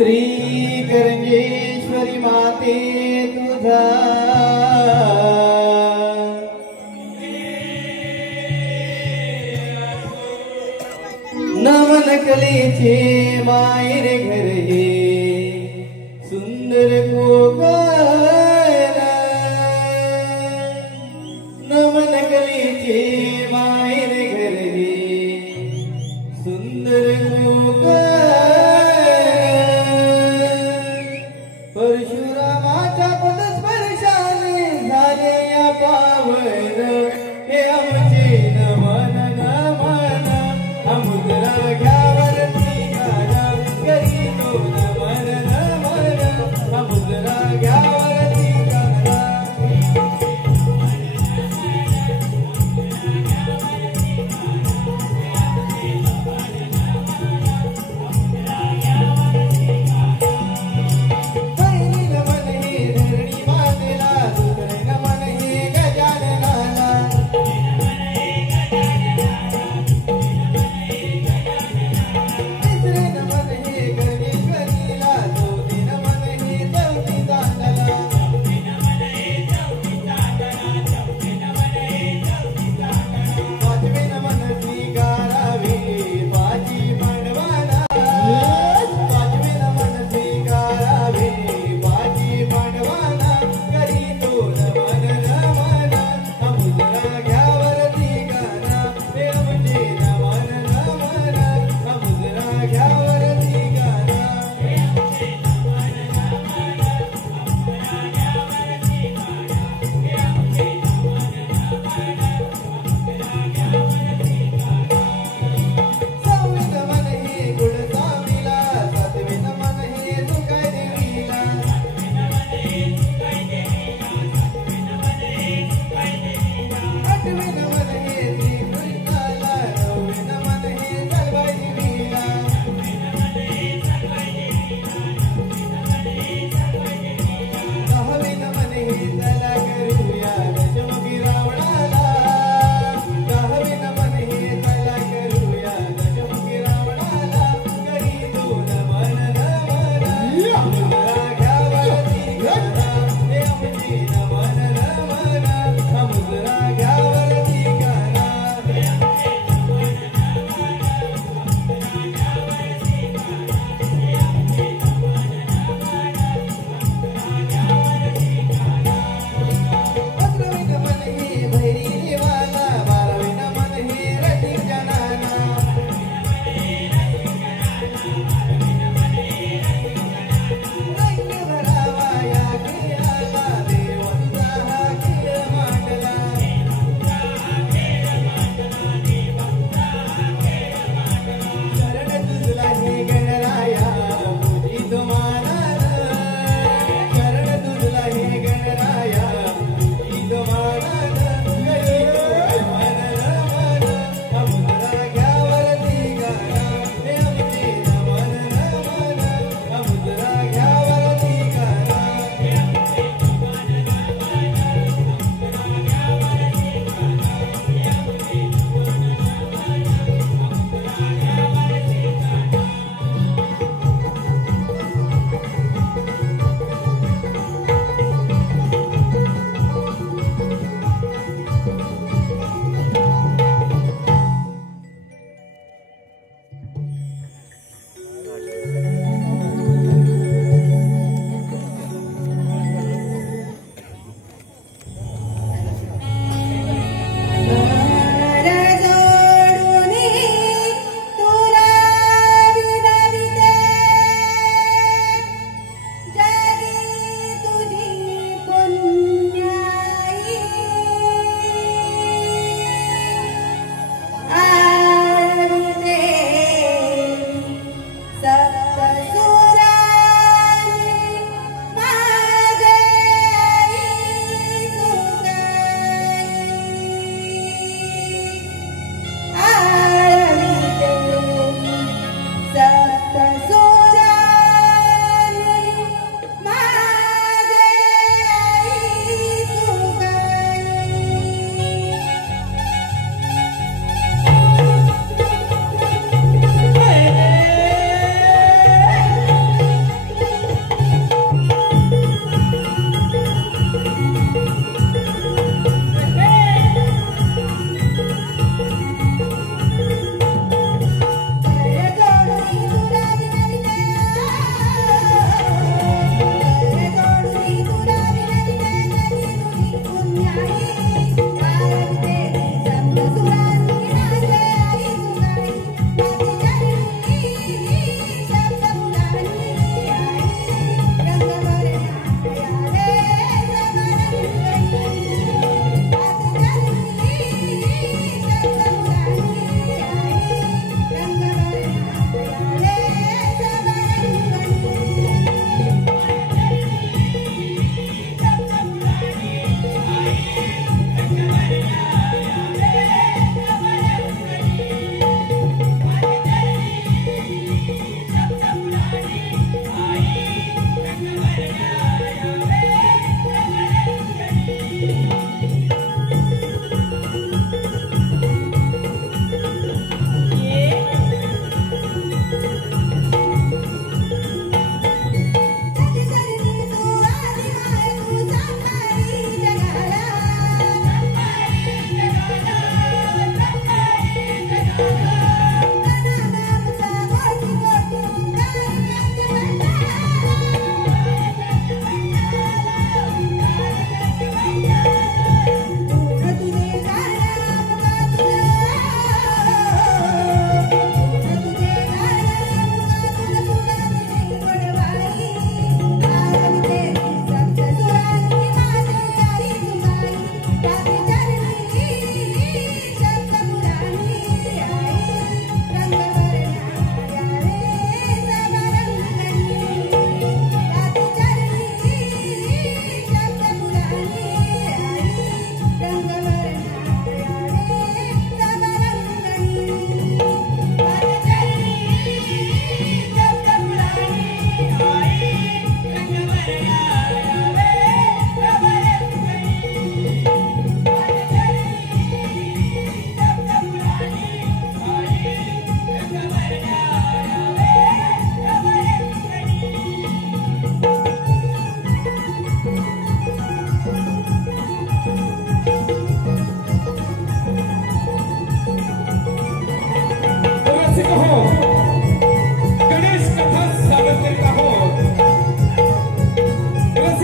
श्री करंजेश्वरी माते तुझा नमन कलेचे मायर घर हे सुंदर कोकण नमन कलेचे मायर घर हे सुंदर कोकण परशुरामाच्या पदस्पर्शाने झाले या पावन हे आमचे नमन नमन अमुद्रा घ्यावरती गाणं करीतो नमन नमन अमुद्रा घ्या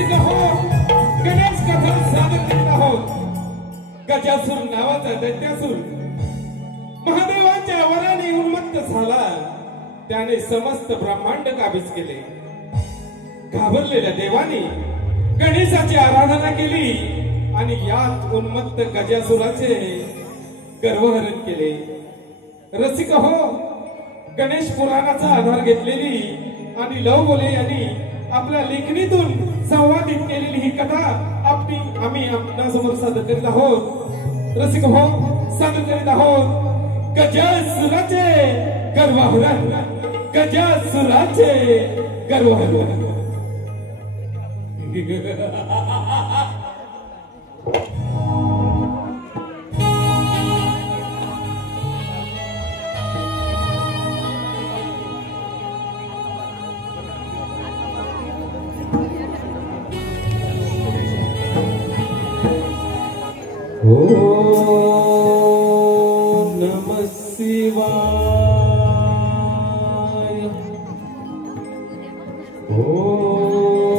रसिक हो गणेश कथा सादर करीत आहोत। गजासूर नावाचा दैत्यासूर महादेवांच्या वराने उन्मत्त झाला। त्याने समस्त ब्रह्मांड काबीज केले। घाबरलेल्या देवाने गणेशाची आराधना केली आणि यात उन्मत्त गजासुराचे गर्वहरण केले। रसिक हो गणेश पुराणाचा आधार घेतलेली आणि लवबोले यांनी आपल्या लेखणीतून संवादित केलेली ही कथा आम्ही आपणासमोर सादर करीत आहोत। रसिक हो सादर करीत आहोत गजासुराचे गर्वहरण, गजासुराचे गर्वहरण। ओम नमः शिवाय। ओम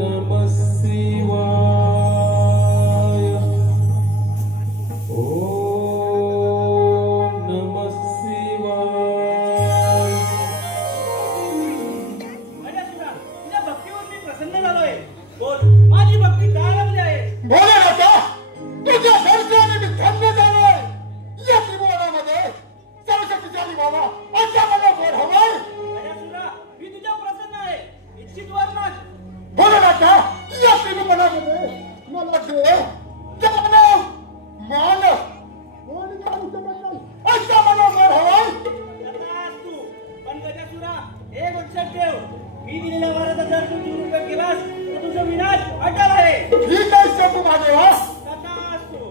नमः शिवाय। ओम नमः शिवाय। अरे सुरा, तुझ्या भक्तीवर मी प्रसन्न झालोय। बोल, माझी भक्ती काय लागली आहे? बोले राजा, तुझ्या दर्शनाने मी धन्य झालोय। या त्रिभुवनामध्ये सर्वशक्तिशाली बाबा अशा मला वर हवाय। अरे सुरा, मी तुझ्यावर प्रसन्न आहे। इच्छित वर माग। बोले राजा, या त्रिभुवनामध्ये मला देव, दानव, मानव कोणी काही जमत नाही अशा मला वर हवाय। तथास्तु। पण गजासुरा, एक लक्षात ठेव, मी दिलेल्या वराचा जर तू दुरुपयोग केलास तर तुझा विनाश अटळ आहे। ठीक आहे शंभू महादेवा। तथास्तु।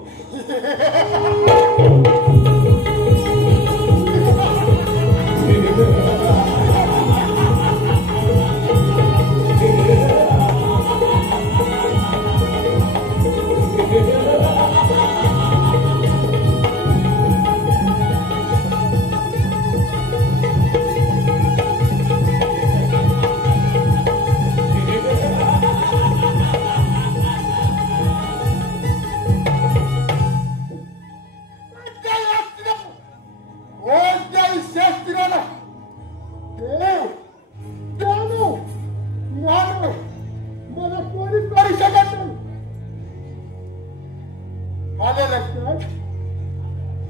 कोणत्याही शास्त्राला देव, दानव, मानव मला कोणीच करू शकत नाही। आले लक्षात,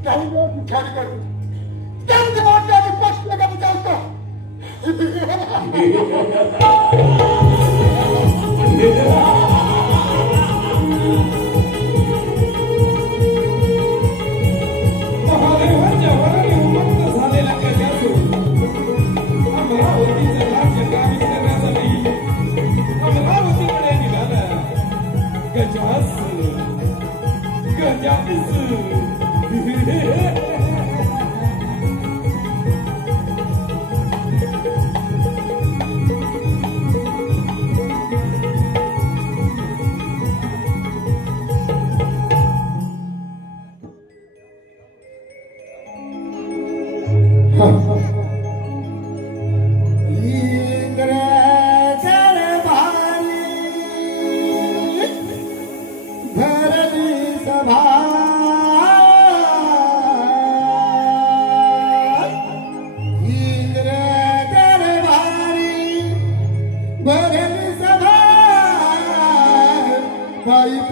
काही लोक विचार करू त्यांच्या वाट्याने स्पष्ट कमी चालतो। महादेवांच्या वराने उन्मत्त झालेला गजासूर अमरावतीचं राज्य काबीज करण्यासाठी अमरावतीकडे निघाला। गजासूर, गजासूर। Why you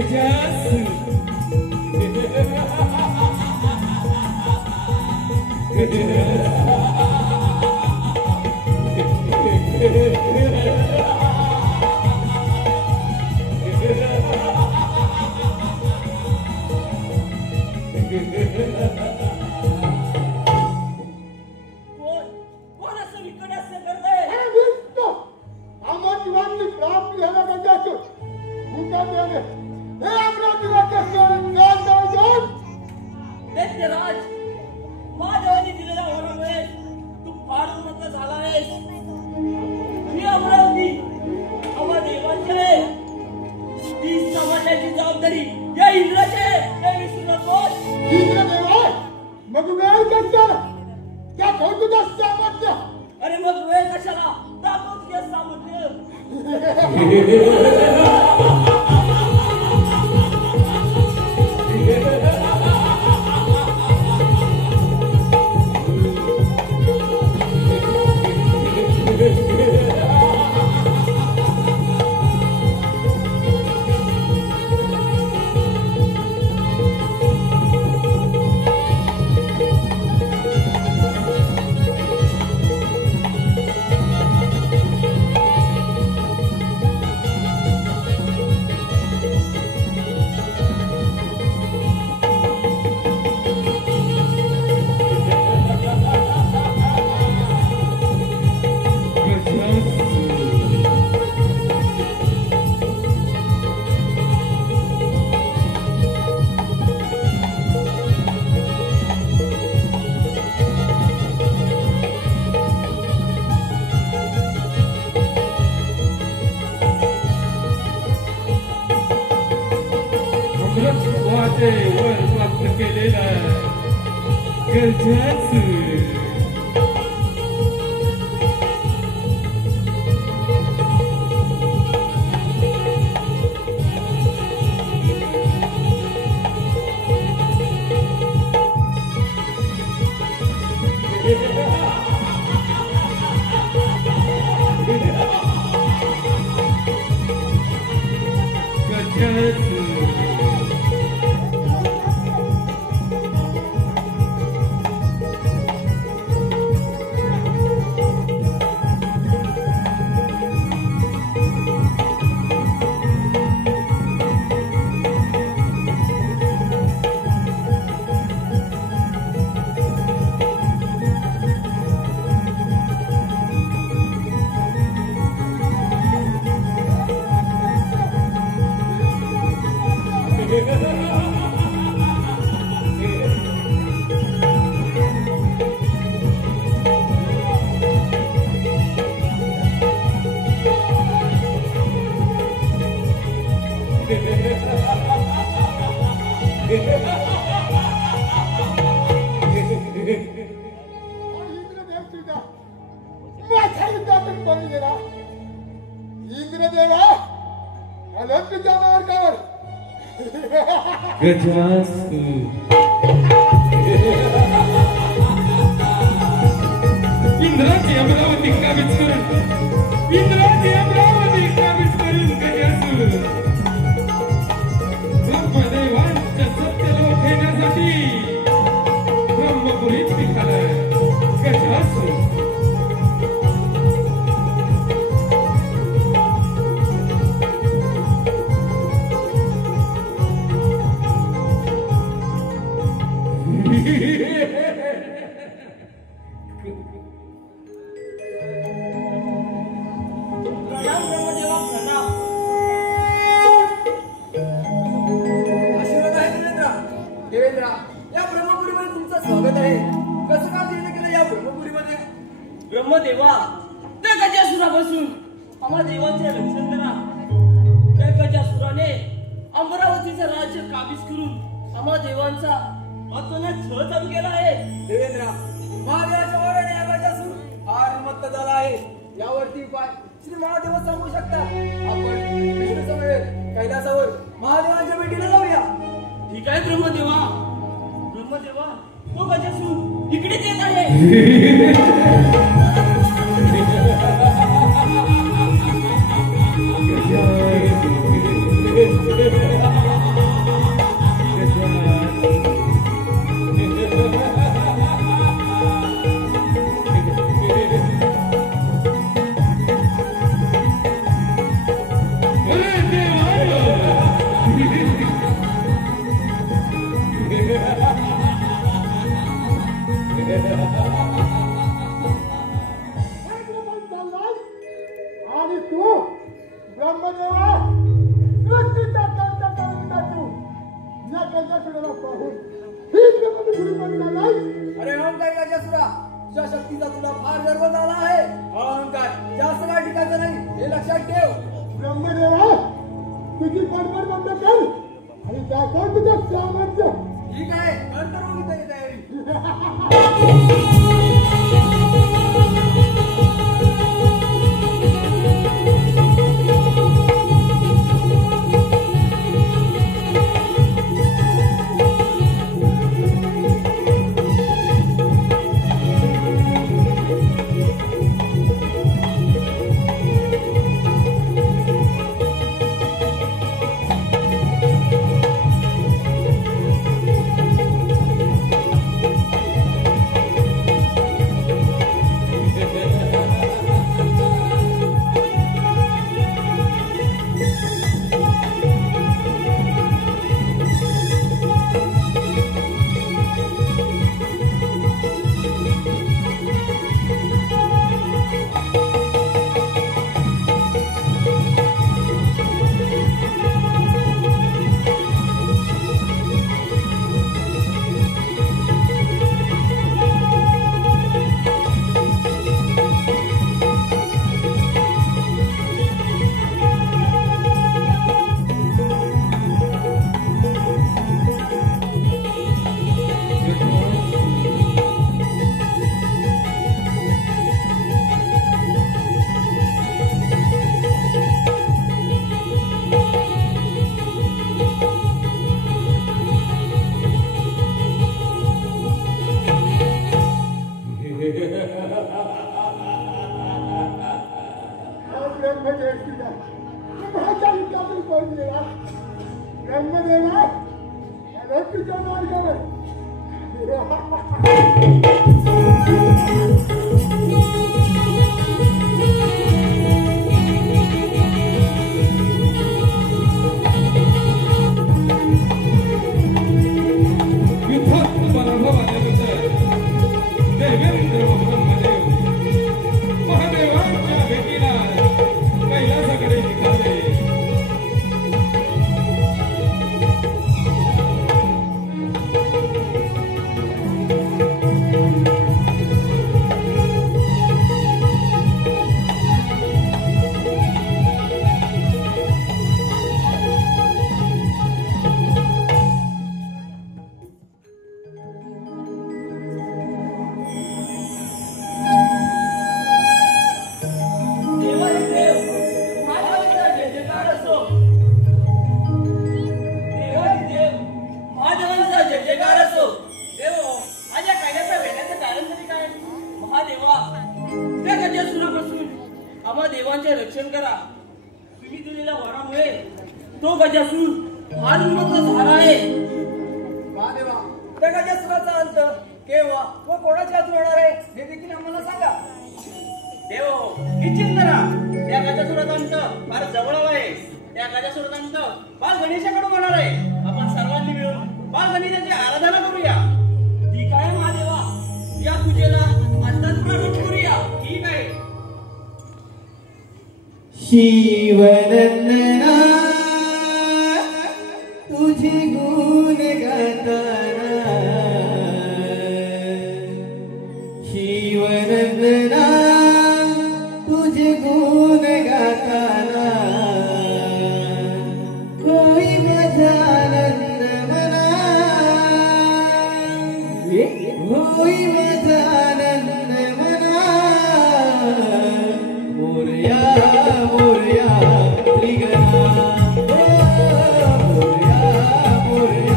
गजासूर कोण असं विकट असं करतंय? आम्हा जीवांनी प्राप्त झाला गजासूर भूतात्याने हे अमरावतीला कसं जाऊन दैत्यराज, महादेवाने दिलेल्या वरामुळे तू फार उन्नत झाला आहेस. ही अमरावती आम्हा देवाची आहे. ती सांभाळण्याची जबाबदारी या इंद्राची आहे. हे विसरू नकोस. इंद्रदेवा मग वेळ कशाला त्या तुझं सामर्थ्य अरे मग वेळ कशाला? दाखव तुझे सामर्थ्य. वर प्राप्त केलेला गजासूर इंद्रदेवा आलं तुझ्या मार्गावर गजासूर इंद्राची अमरावती काबीज करून गजासूर ब्रह्मदेवांच्या सत्यलोक येण्यासाठी ब्रह्मपुरीत निघालाय गजासूर. प्रणाम ब्रह्मदेवा, प्रणाम. आशीर्वाद आहे देवेंद्रा. या ब्रह्मपुरीमध्ये तुमचं स्वागत आहे. कसं का निर्णय केलं या ब्रह्मपुरीमध्ये? ब्रह्मदेवा, त्या गजासुरापासून आम्हा देवाचे रक्षण करा. त्या गजासुराने अमरावतीचं राज्य काबीज करून आम्हा देवांचा अतोनात छळ चालू केला आहे. देवेंद्रा, महादेवाच्या वराने या गजासूर फार मत्त झाला आहे. यावरती उपाय श्री महादेव सांगू शकतात. आपण विष्णू समवेत कैलासावर महादेवांच्या भेटीला जाऊया. ठीक आहे ब्रह्मदेवा. ब्रह्मदेवा, तो गजासूर इकडेच येत आहे. गजासूर तुझी बडबड बंद कर आणि दाखव तुझं सामर्थ्य. ठीक आहे अंतर्मुखी तयारी. ब्रह्मदेवा तुझ्या मार्गावर युद्धात पराभव आल्यानंतर देवेंद्र महादेव महादेवांच्या भेटीला कैलासाकडे निघाले. देवांचे रक्षण करा. तुम्ही दिलेल्या वरामुळे तो गजासूर फार उन्मत्त झाला आहे. महादेवा त्या गजासुराचा अंत केव्हा व कोणाच्या हातून होणार आहे हे देखील आम्हाला सांगा. देव निश्चिंत करा. त्या गजासुराचा अंत फार जवळ आहे. त्या गजासुराचा अंत बाल गणेशाकडून होणार आहे. आपण सर्वांनी मिळून बाल गणेशाची आराधना करूया. ठीक आहे महादेवा, या पूजेला आत्ताच प्रारंभ करूया. ठीक आहे. शिवनंदना तुझे गुण गाताना, शिवनंदना तुझे गुण गाताना, होई माझा आनंद मना, होई माझा आनंद मना. मोरया मोरया त्रिगणा, मोरया मोरया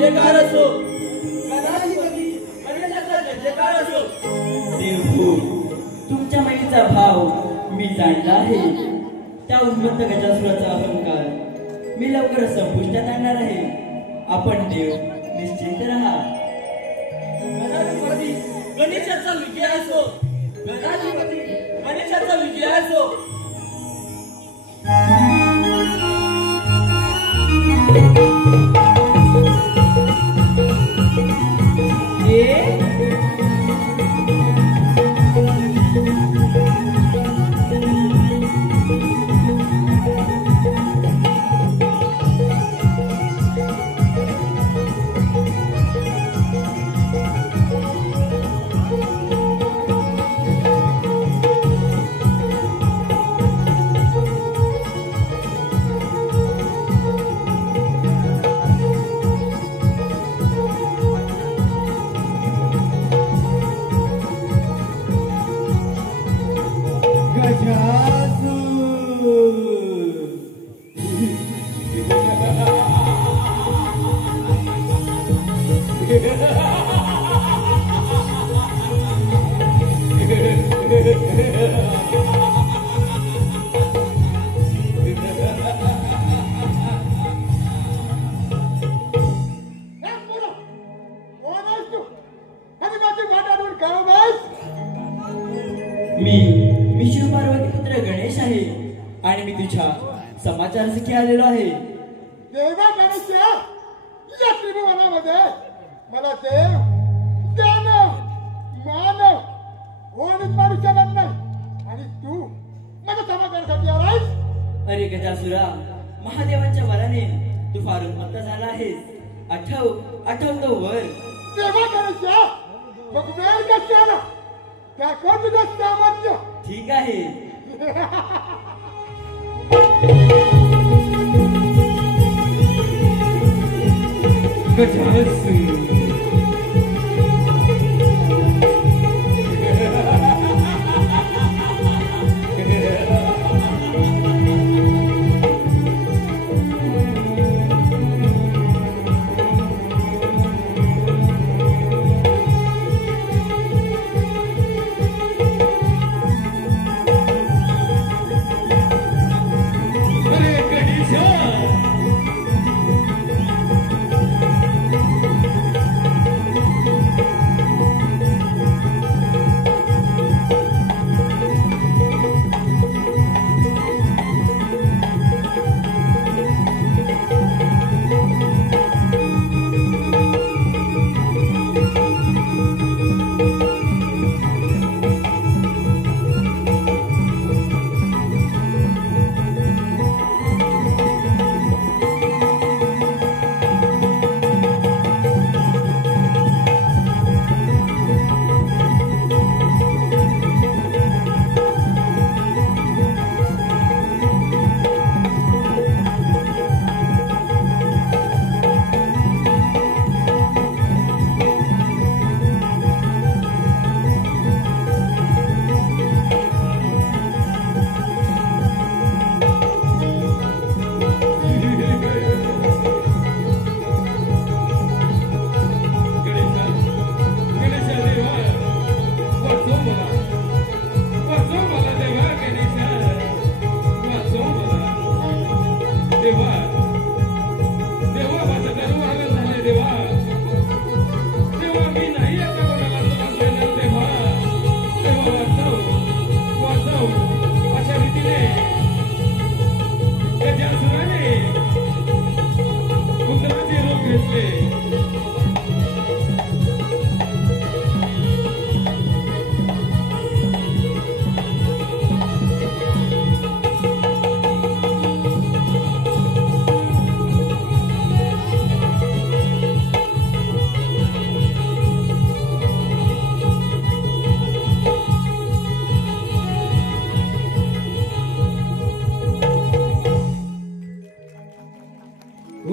जयकार असो, गणाधिपती गणेशाचा जय जयकार असो. देवभू, तुमच्या मनाचा भाव मी जाणला आहे. त्या उन्मत्त गजासुराचा अहंकार मी लवकर संपुष्टात आणणार आहे. आपण देव निश्चिंत राहा. गणाधिपती गणेशाचा विजय असो, गणाधिपती गणेशाचा विजय असो. मी शिवपार्वती पुत्र गणेश आहे आणि मी तुझ्या समाचारासाठी आलेलो आहे. देवा गणेशा, या त्रिभुवनामध्ये मला देव दानव मानव कोणीच मारू शकत नाही आणि तू माझ्या समाचारासाठी आलायस. अरे गजासुरा, महादेवांच्या वराने तू फार उन्मत्त झाला आहेस. आठवतो वर. देवा गणेशा, मग वेळ कशी आला दाखव तुझं सामर्थ्य. ठीक आहे.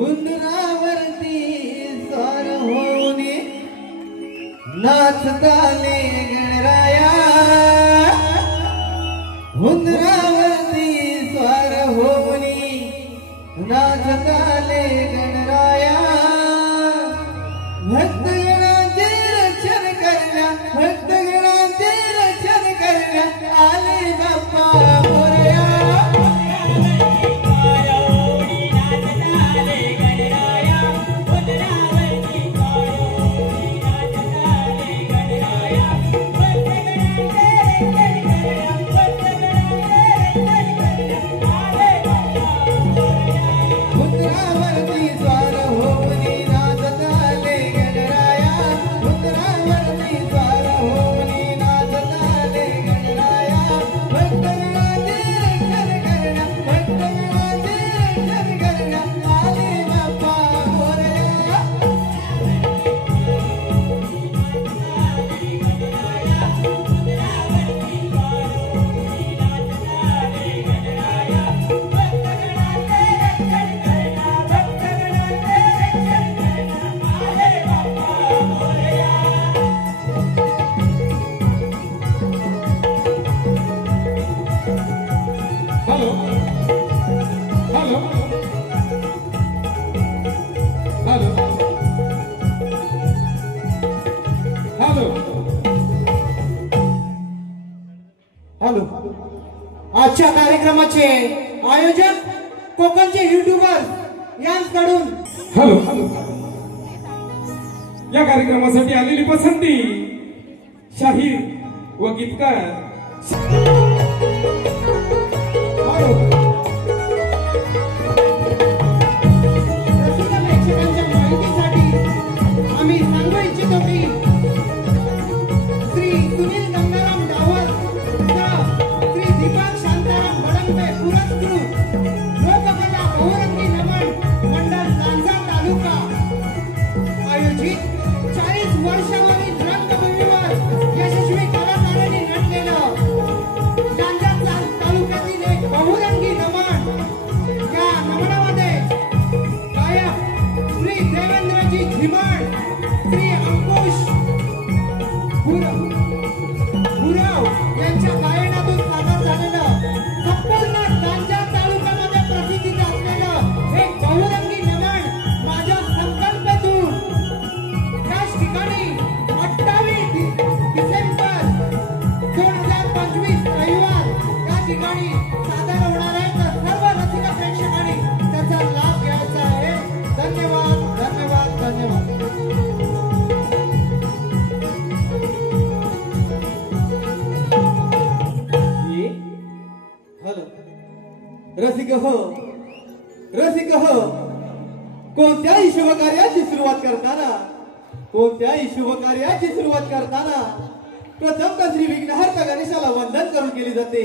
उंदरावरती स्वार होऊन नाचताले गणराया, उंदरावरती स्वार होऊन नाचताले गणराया. आजच्या कार्यक्रमाचे आयोजक कोकणचे युट्यूबर यांकडून हॅलो या कार्यक्रमासाठी आलेली पसंती शाहीर व गीतकार प्रेक्षकांच्या माहितीसाठी आम्ही सांगू इच्छितो की श्री सुनील गंगाराम डावर श्री दीपक शांताराम बडंबे पुरस्कृत लोककला बहुरंगी नमन मंडळ लांजा तालुका आयोजित 40 वर्षावरील रंगभूमीवर यशस्वी कलाकारांनी नटलेलं लांजा तालुक्यातील एक बहुरंगी नमन. या नमनामध्ये गायक श्री देवेंद्रजी झिमण, श्री अंकुश गुरव यांच्या गायनातून सादर झालेलं संपूर्ण लांजा तालुक्यामध्ये प्रसिद्धीत असलेलं एक बहुरंगी नमन माझ्या संकल्पातून याच ठिकाणी 28 डिसेंबर 2025 रविवार या ठिकाणी सादर होणार आहे. तर सर्व रसिक प्रेक्षकांनी त्याचा लाभ घ्यायचा आहे. धन्यवाद धन्यवाद धन्यवाद. हॅलो रसिक हो कोणत्याही शुभकार्याची सुरुवात करताना प्रथम श्री विघ्नहर्ता गणेशाला वंदन करून केली जाते.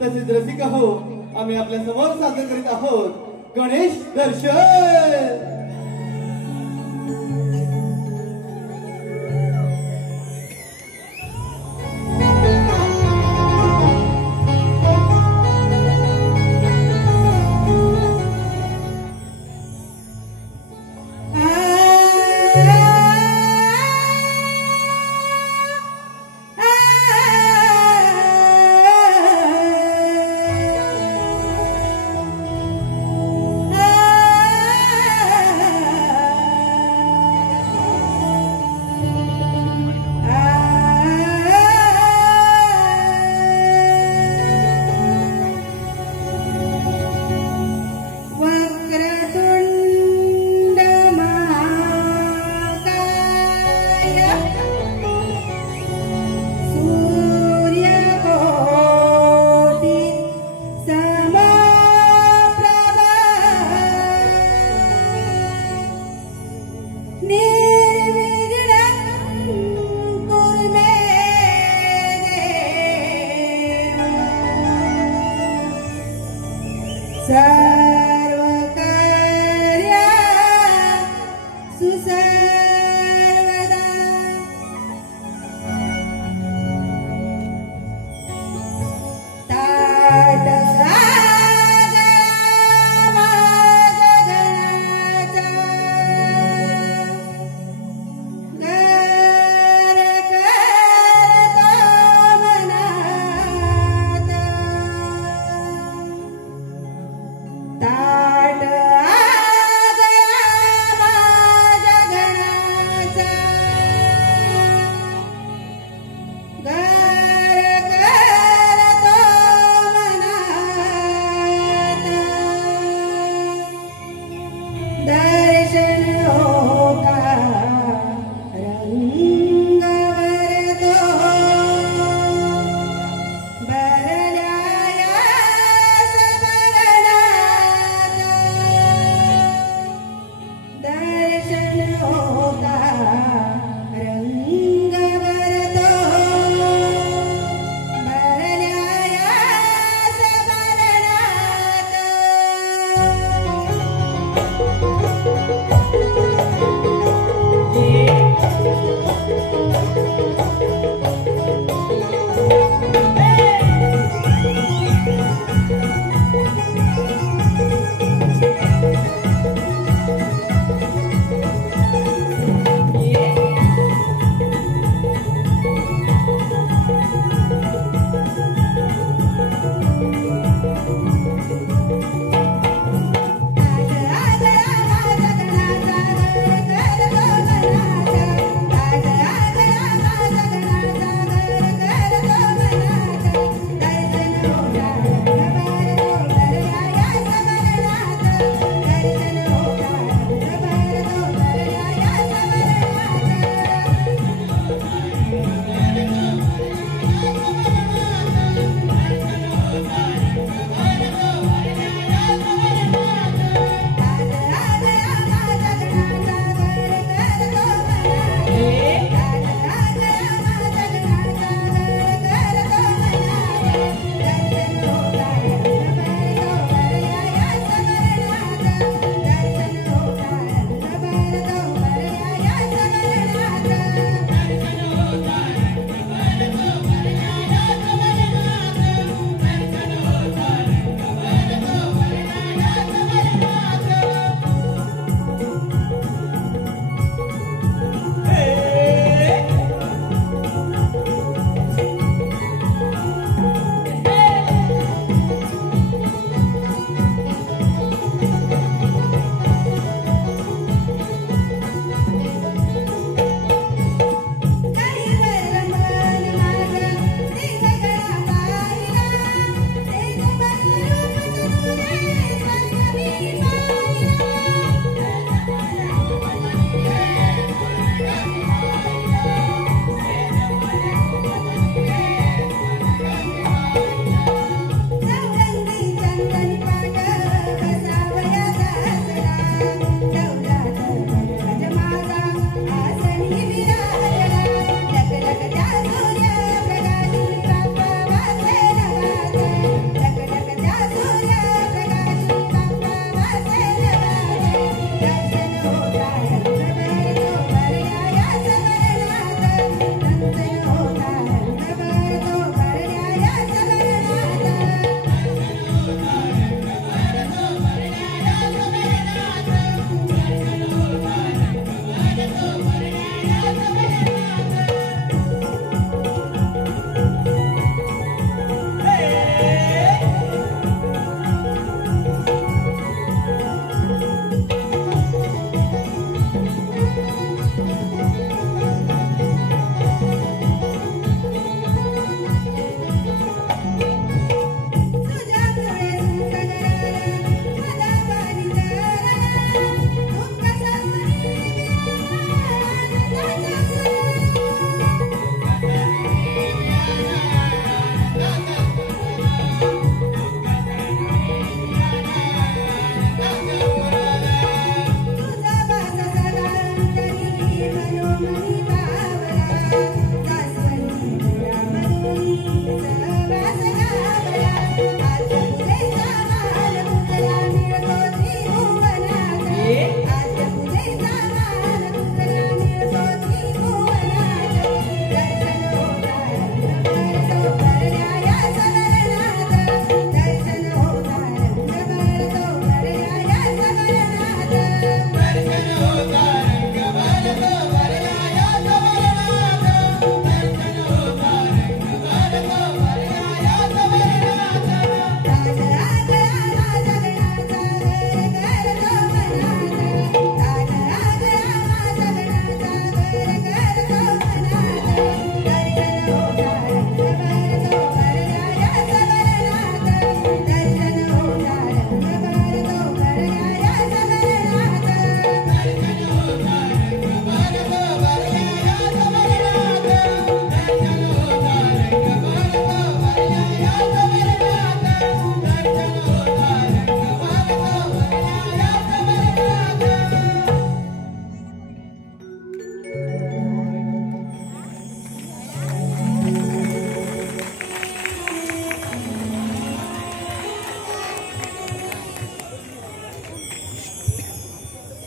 तसेच रसिक हो आम्ही आपल्या समोर सादर करीत आहोत गणेश दर्शन.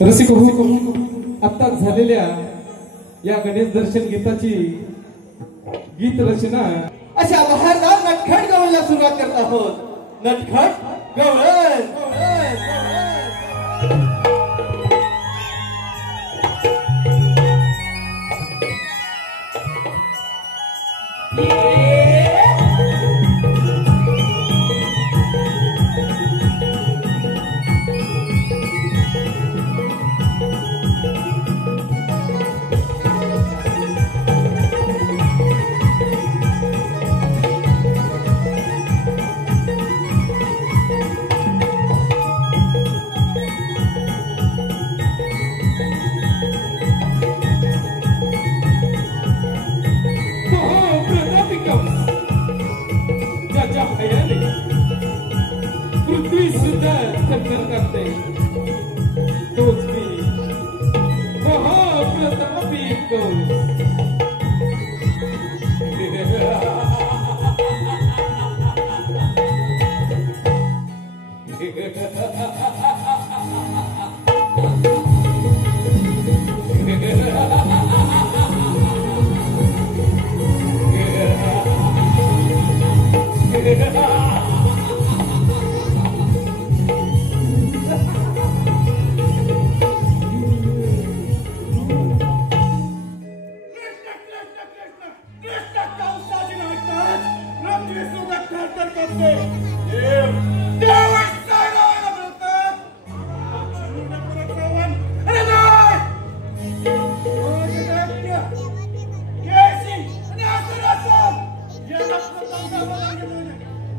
रसिक हो, आत्ताच झालेल्या या गणेश दर्शन गीताची गीत रचना अशा बहारदार नटखट गवळणला सुरुवात करत आहोत. नटखट गवळण. ज्याच्या भयाने पृथ्वी सुद्धा थरथर करते, तोच मी महाप्रतापी कंस.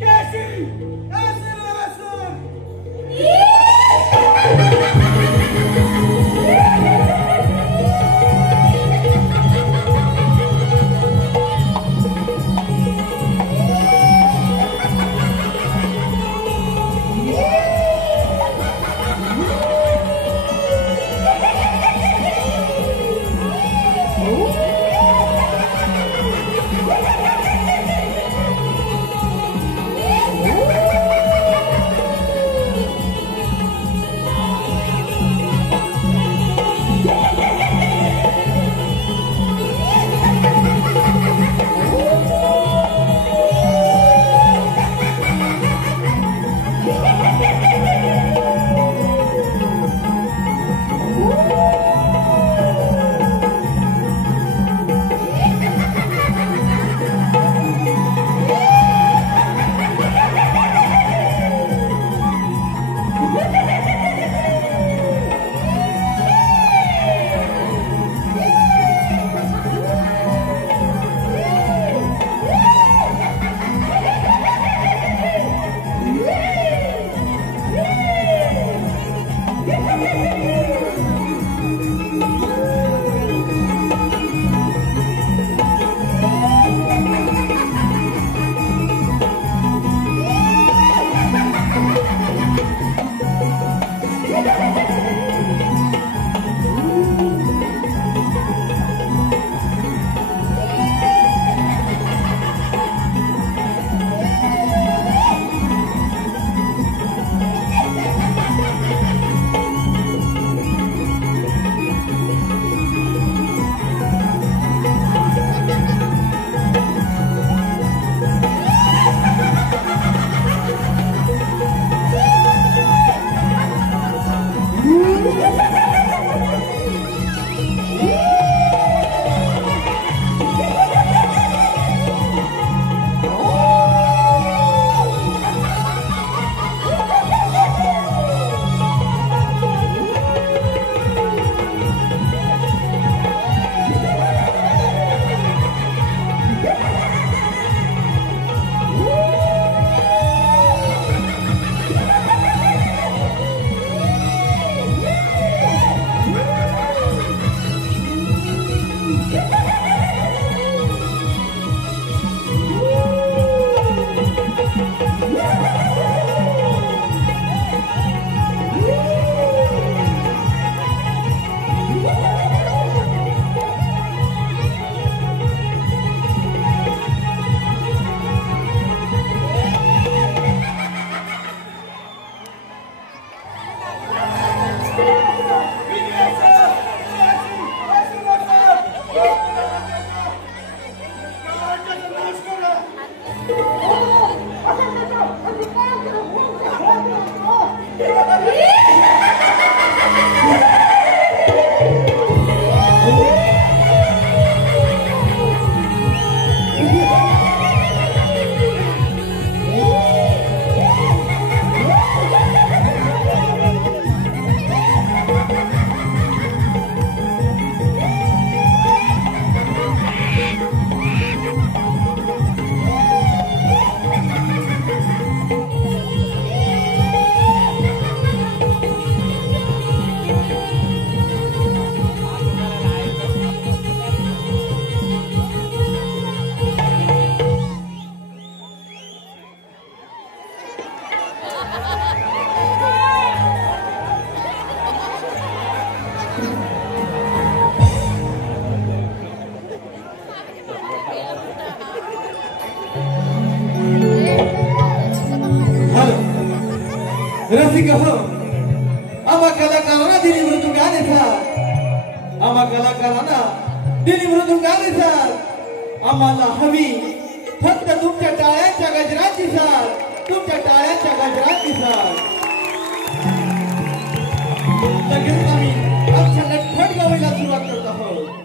Yes! रसिक हो आम्हा कलाकारांना दिली मृदुंगाने साथ आम्हा कलाकारांना दिली मृदुंगाने साथ आम्हाला हवी फक्त तुमच्या टाळ्यांच्या गजराची साथ तुमच्या टाळ्यांच्या गजराची साथ लगेच आम्ही आमच्या नटखट गावाला सुरुवात करत आहोत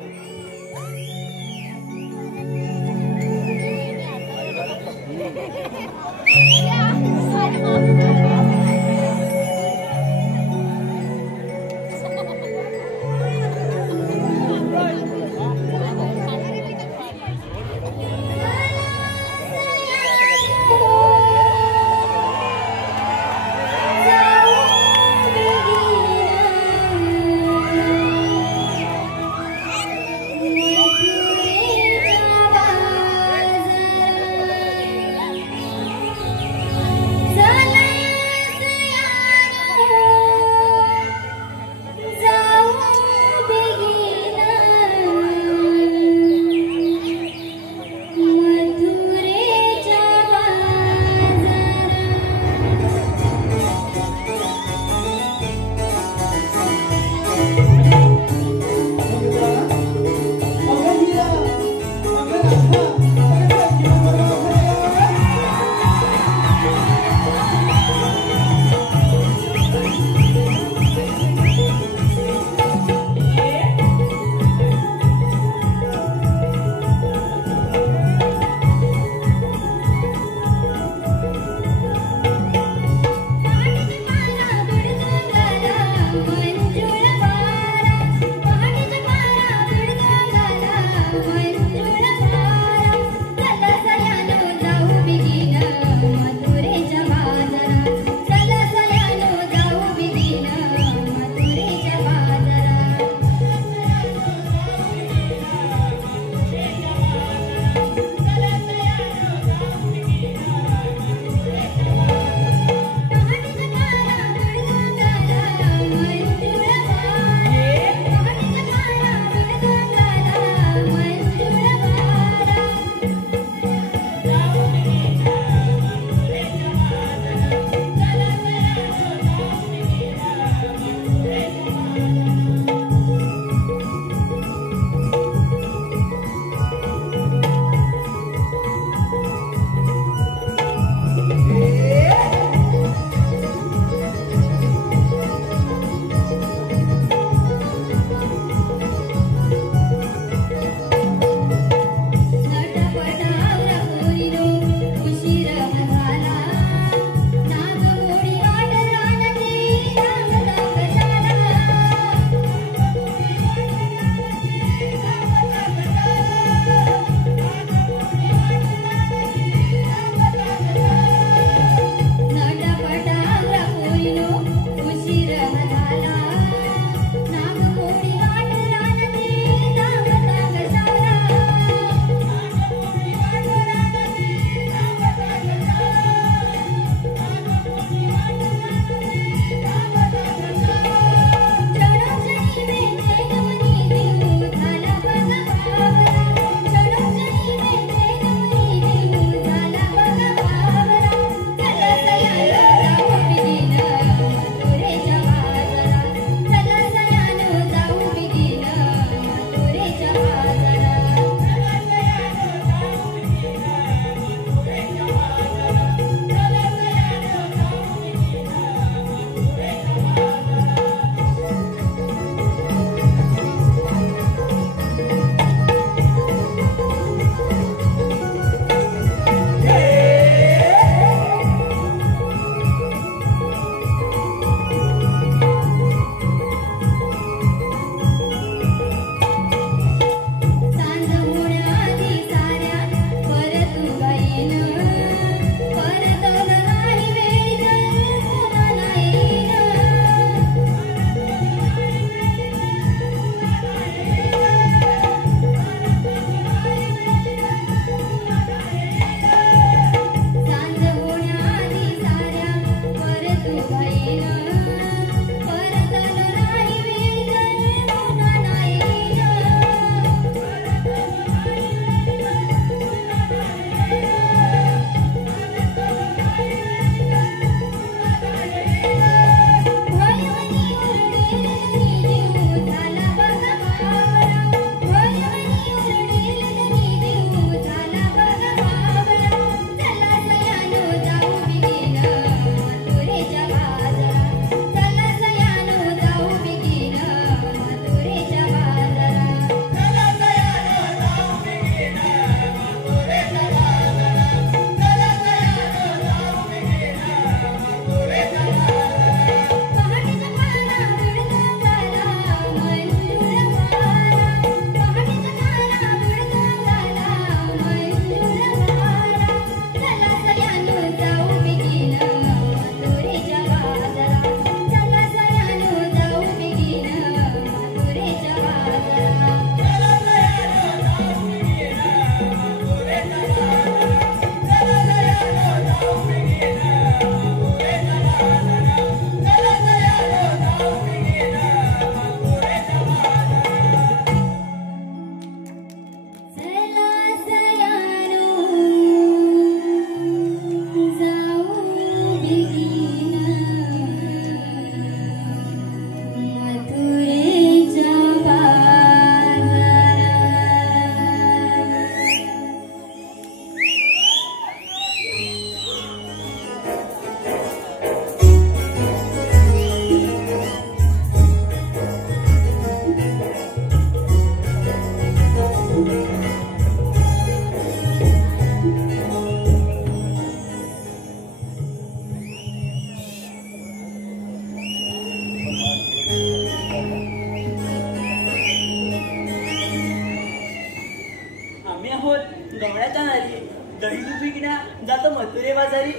मथुरे बाजारी.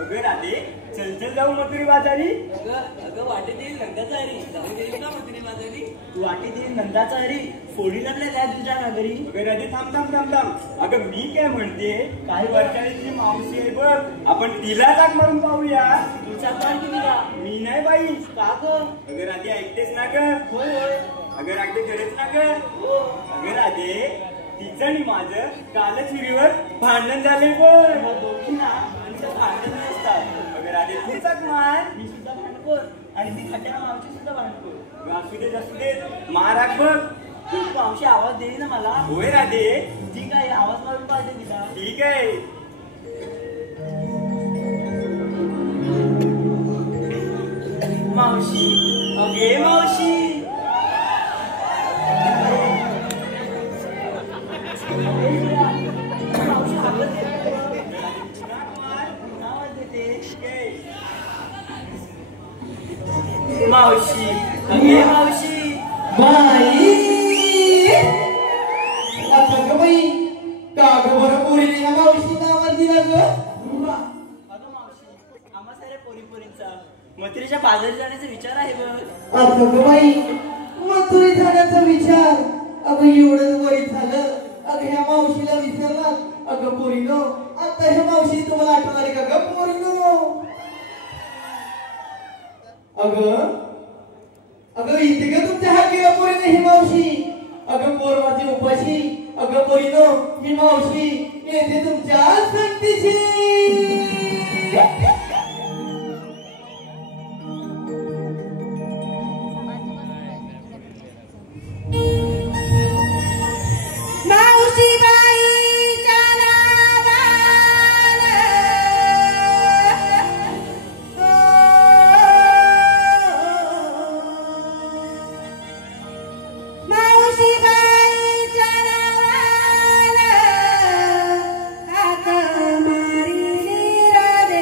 अगं राधे चल चल जाऊ मथुरे बाजारी. अगं वाटेत येईल नंदाचा हरी, जाऊ देईल का मथुरे बाजारी? वाटेत येईल नंदाचा हरी, फोडी लागल्या त्या तुझ्या नगरी. अगं राधे थांब थांब थांब थांब. अगं मी काय म्हणते, काय? वर्षाळीची मावशी आहे बघ, आपण तिला जाग मारून पाहूया. तुझा काय तुम्ही? मी नाही बाई. का ग? अगं राधे ऐकतेस ना ग? होय होय. अगं राधे खरंच ना ग? हो. अगं राधे तिचं आणि माझं कालच हिरीवर भांडण झाले बघ. ह्या दोघींना आमचं भांडण नसतात. अगं राधे तू चाक मार. मी सुद्धा भांडखोर आणि ती खट्या मावशी सुद्धा भांडखोर. अगं असू देत माराक बघ. ती मावशी आवाज देई ना मला. होय राधे ठीक आहे, आवाज मारून पाहिजे तिला. ठीक आहे. मावशी, अगे मावशी. मावशी हाकत येते. आवाज देते. मावशी, अगे मावशी. बाई आता ग बाई का ग बरं पोरीने या मावशीचा आवाज दिला ग? अगं मावशी, आम्हा साऱ्या पोरींचा मथुरेच्या बाजारी जाण्याचा विचार आहे बघ. आता ग बाई मथुरी जाण्याचा विचार. अगं एवढंच वय झालं, अगं ह्या मावशीला विसरलात. अगं पोरीनो, आता ह्या मावशी तुम्हाला आठवण आली का ग पोरीनो? अगं इथे ग तुमच्या हात गेला पोरीने ही मावशी. अगं पोर माझी उपाशी. अगं पोरीनो, ही मावशी येते तुमच्या संगतीची. मारी नीरा दे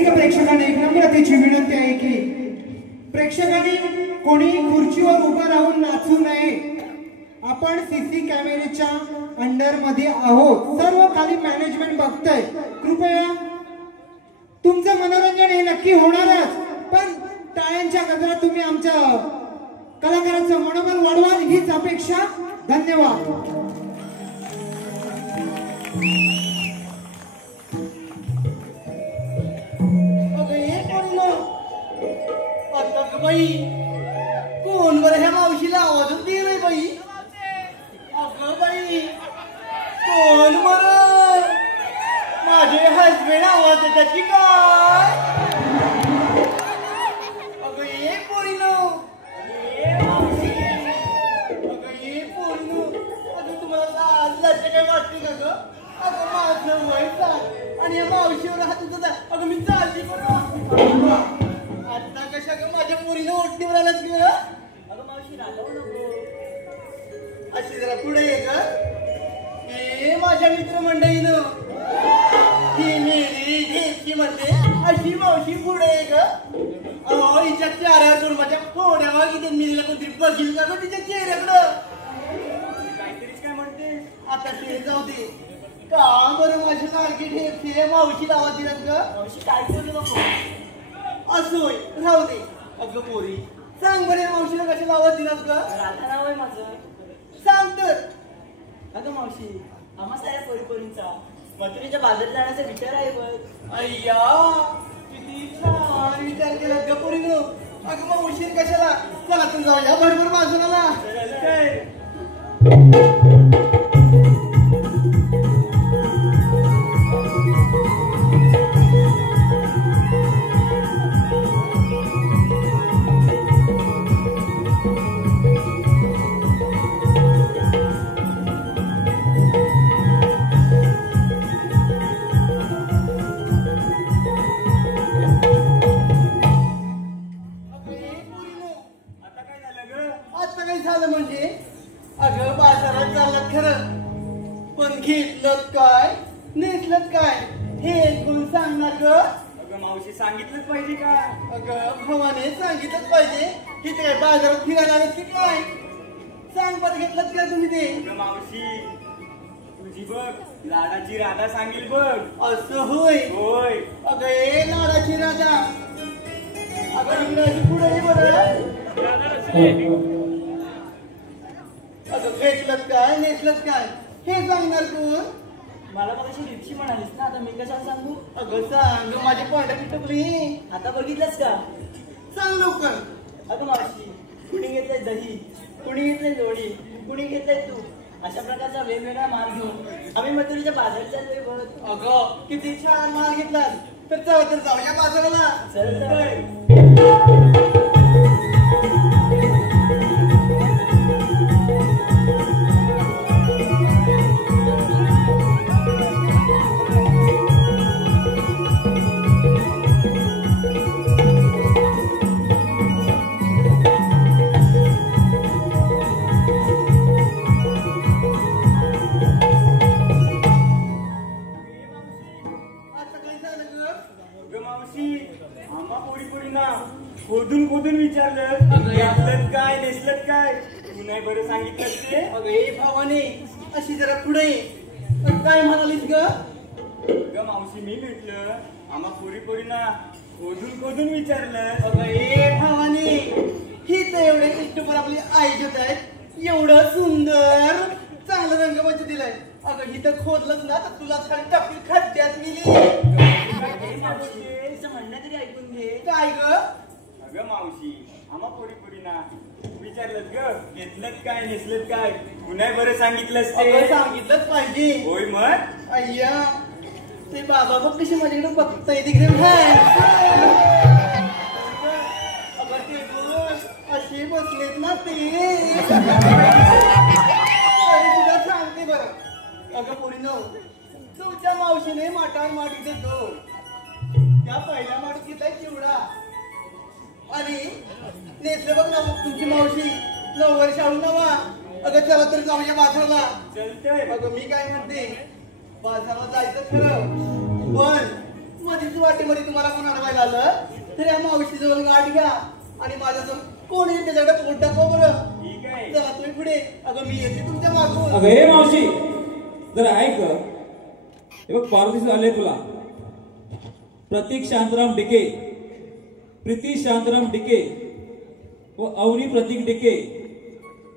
रसिक प्रेक्षकांना एक नम्रतेची विनंती आहे की प्रेक्षकांनी कोणी खुर्चीवर उभं राहून नाचू नये. आपण सीसी कॅमेऱ्याच्या अंडर मध्ये आहोत. सर्व खाली मॅनेजमेंट बघतंय. कृपया तुमचं मनोरंजन हे नक्की होणारच, पण टाळ्यांच्या गजरात तुम्ही आमच्या कलाकारांचं मनोबल वाढवाल हीच अपेक्षा. धन्यवाद. बाई कोण बरं ह्या मावशीला आवाजच दे रे बाई. अगं बाई कोण बरं माझे हसबेंड आवाज देतात की काय. अगं ये पोरीनो अगं ये पोरीनो. अगं तुम्हाला आज लज्जा काय वाटते का ग. अगं माझं वय चाल आणि या मावशीवर हात होता. अगं मी चालली बरं. आता कशा ग माझ्या पोरीनं ओटणीवर आलाच ग. अगं मावशी रागावू नको. अशी जरा पुढे ये ग. हे माझ्या मित्रमंडळीनं ही मेरी ढेपकी म्हणते अशी मावशी पुढे ये ग. अहो हिच्या चेहऱ्यावर करून माझ्या थोड्या वागित मी तिला कोणतरी बघील का ग तिच्या चेहऱ्याकडं. काहीतरीच काय म्हणते. आता ते जाऊ दे. का बरं माझी लाडकी ढेपकी मावशीला आवाज दिलात ग. मावशी काय बोलू नको. असोय राहू दे. अगं पोरी सांग बरे मावशीला कशाला आवाज दिलास ग. राधा नाव आहे माझं. सांग तर. अगं मावशी आम्हा साऱ्या पोरीपोरींचा मथुरेच्या बाजारात जाण्याचा विचार आहे बघ. अय्या किती छान विचार केला ग पोरीनो. अगं मग उशीर कशाला. चला तू जाऊया भरपूर बाजूला. आता काही झालं म्हणजे अगं बाजारात चाललं खरं, पण घेतलं काय नेसलं काय हे कोण सांगणार ग. अगं मावशी सांगितलंच पाहिजे का. अगं भवाने सांगितलंच पाहिजे. तिथे काय बाजारात फिरायला आलेत की काय. सांग बरं घेतलं का तुम्ही ते. अगं मावशी तुझी बघ लाडाची राधा सांगेल बघ. असं होय. होय. अगं ए लाडाची राजा. अगं इंग्रजी पुढे ये बरं. अगं घेतलं काय नेसलं काय हे सांगणार कोण. मला मग अशी रिक्षी म्हणालीस ना, आता मी कशाला सांगू. अगं सांग माझी पांढरी टपली. आता बघितलंस का. सांग लवकर. अगं मावशी कुणी घेतलंय दही, कुणी घेतलंय लोणी, कुणी घेतलंय तूप. अशा प्रकारचा वेगवेगळा माल घेऊन आम्ही मथुरेच्या बाजारात चाललोय बघ. अगं किती छान माल घेतलास. तर जाऊया बाजाराला. चल तर. खोदून खोदून विचारलं घेतलं काय नेसलं काय तू नाही बरं सांगितलं ते. अगं ए भावाने अशी जरा पुढे काय म्हणालीस ग. ग मावशी मी भेटलं आम्हा पोरीपोरींना खोदून खोदून विचारलं. अगं ए भावाने ही तर एवढे इष्टपर आपली आई घेत आहेत. एवढं सुंदर चांगलं रंगमंच दिलंय. अगं ही तर खोदलंच ना तर तुला खाली टपली खड्ड्यात मिली. म्हणणं तरी ऐकून घे. काय ग. अगं मावशी आम्हा पोरीपोरींना विचारलं ग घेतलं काय नेसलं काय तू नाही बरं सांगितलंस ते. सांगितलंच पाहिजे. होय मग. अय्या ते बाबा बघ कशी माझ्याकडे बघताय तिकडे. अगं ते बघ असे बसलेत ना ते. तुला सांगते बरं. अगं पोरीनो तुमच्या मावशीने माटावर माठ घेतो. त्या पहिल्या माठीत घेतलाय चिवडा आणि नेसलं बघ ना तुमची मावशी नववर शाळू नवा. अगं चला तर जाऊया बाजाराला. चलतंय. अगं मी काय म्हणते बाजाराला जायचं खरं पण मधीच वाटेमध्ये तुम्हाला कोण अडवायला आलं तर या मावशी जवळ गाठ घ्या आणि माझ्याजवळ कोण येईल त्याच्याकडे पोट टाकवा बरं. ठीक आहे. चला तुम्ही पुढे. अगं मी येते तुमच्या मागून. अगं हे मावशी जरा ऐक हे बघ पार्वतीस आले तुला प्रतीक शांताराम डिके प्रीती शांताराम डिके व अवनी प्रतीक डिके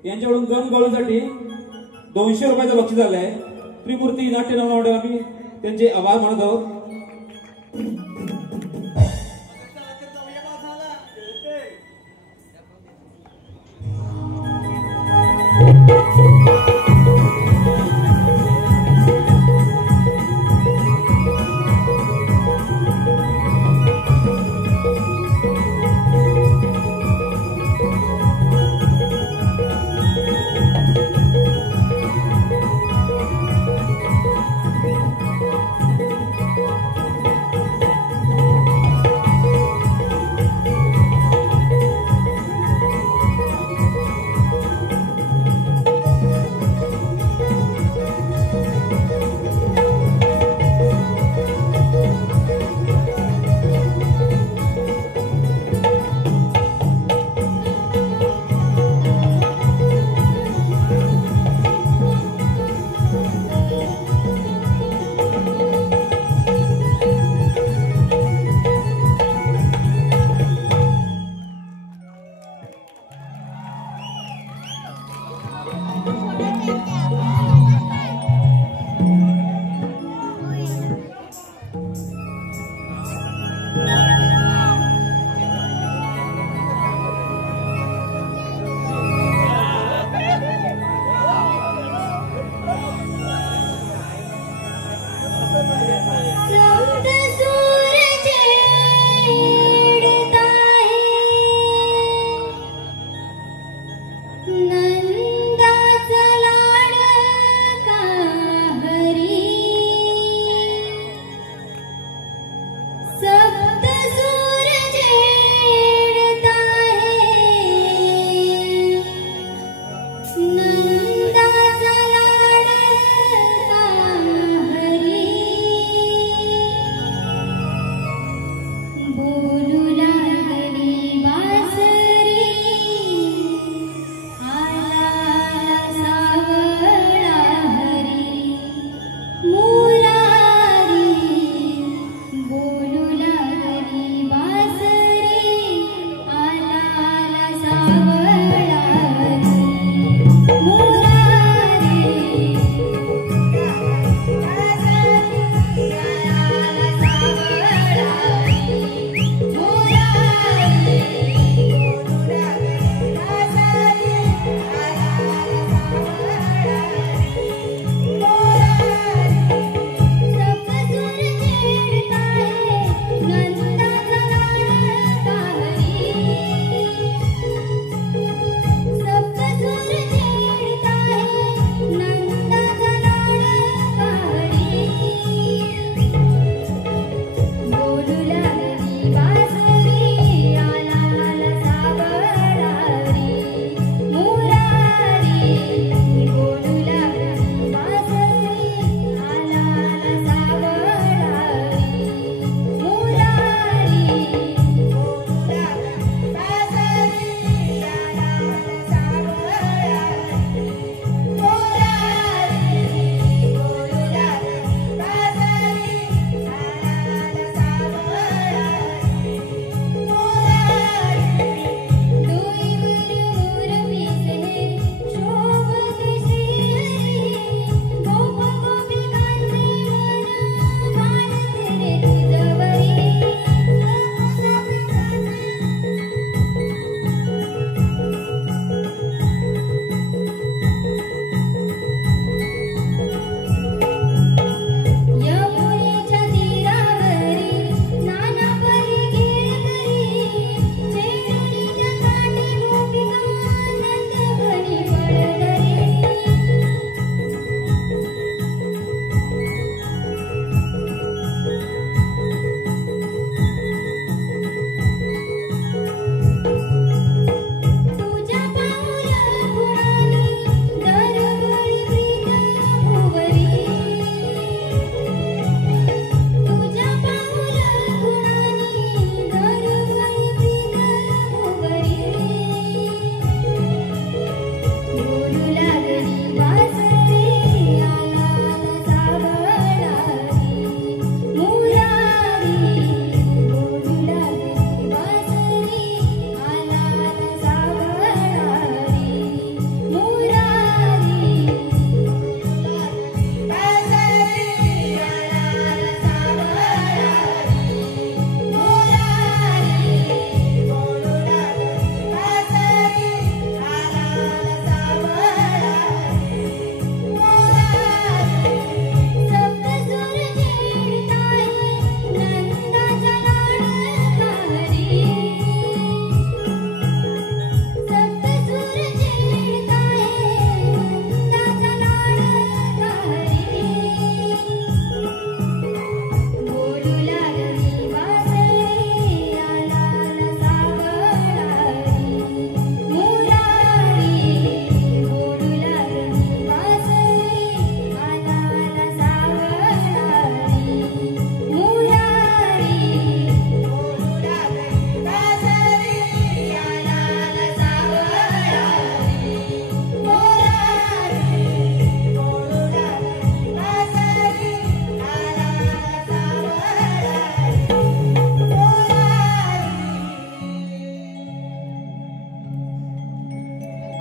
यांच्याकडून गण गोळसाठी 200 रुपयाचं बक्षीस आलंय. त्रिमूर्ती नाट्य नाव आम्ही त्यांचे आभार मानत आहोत. चला तर जाऊया माझाला.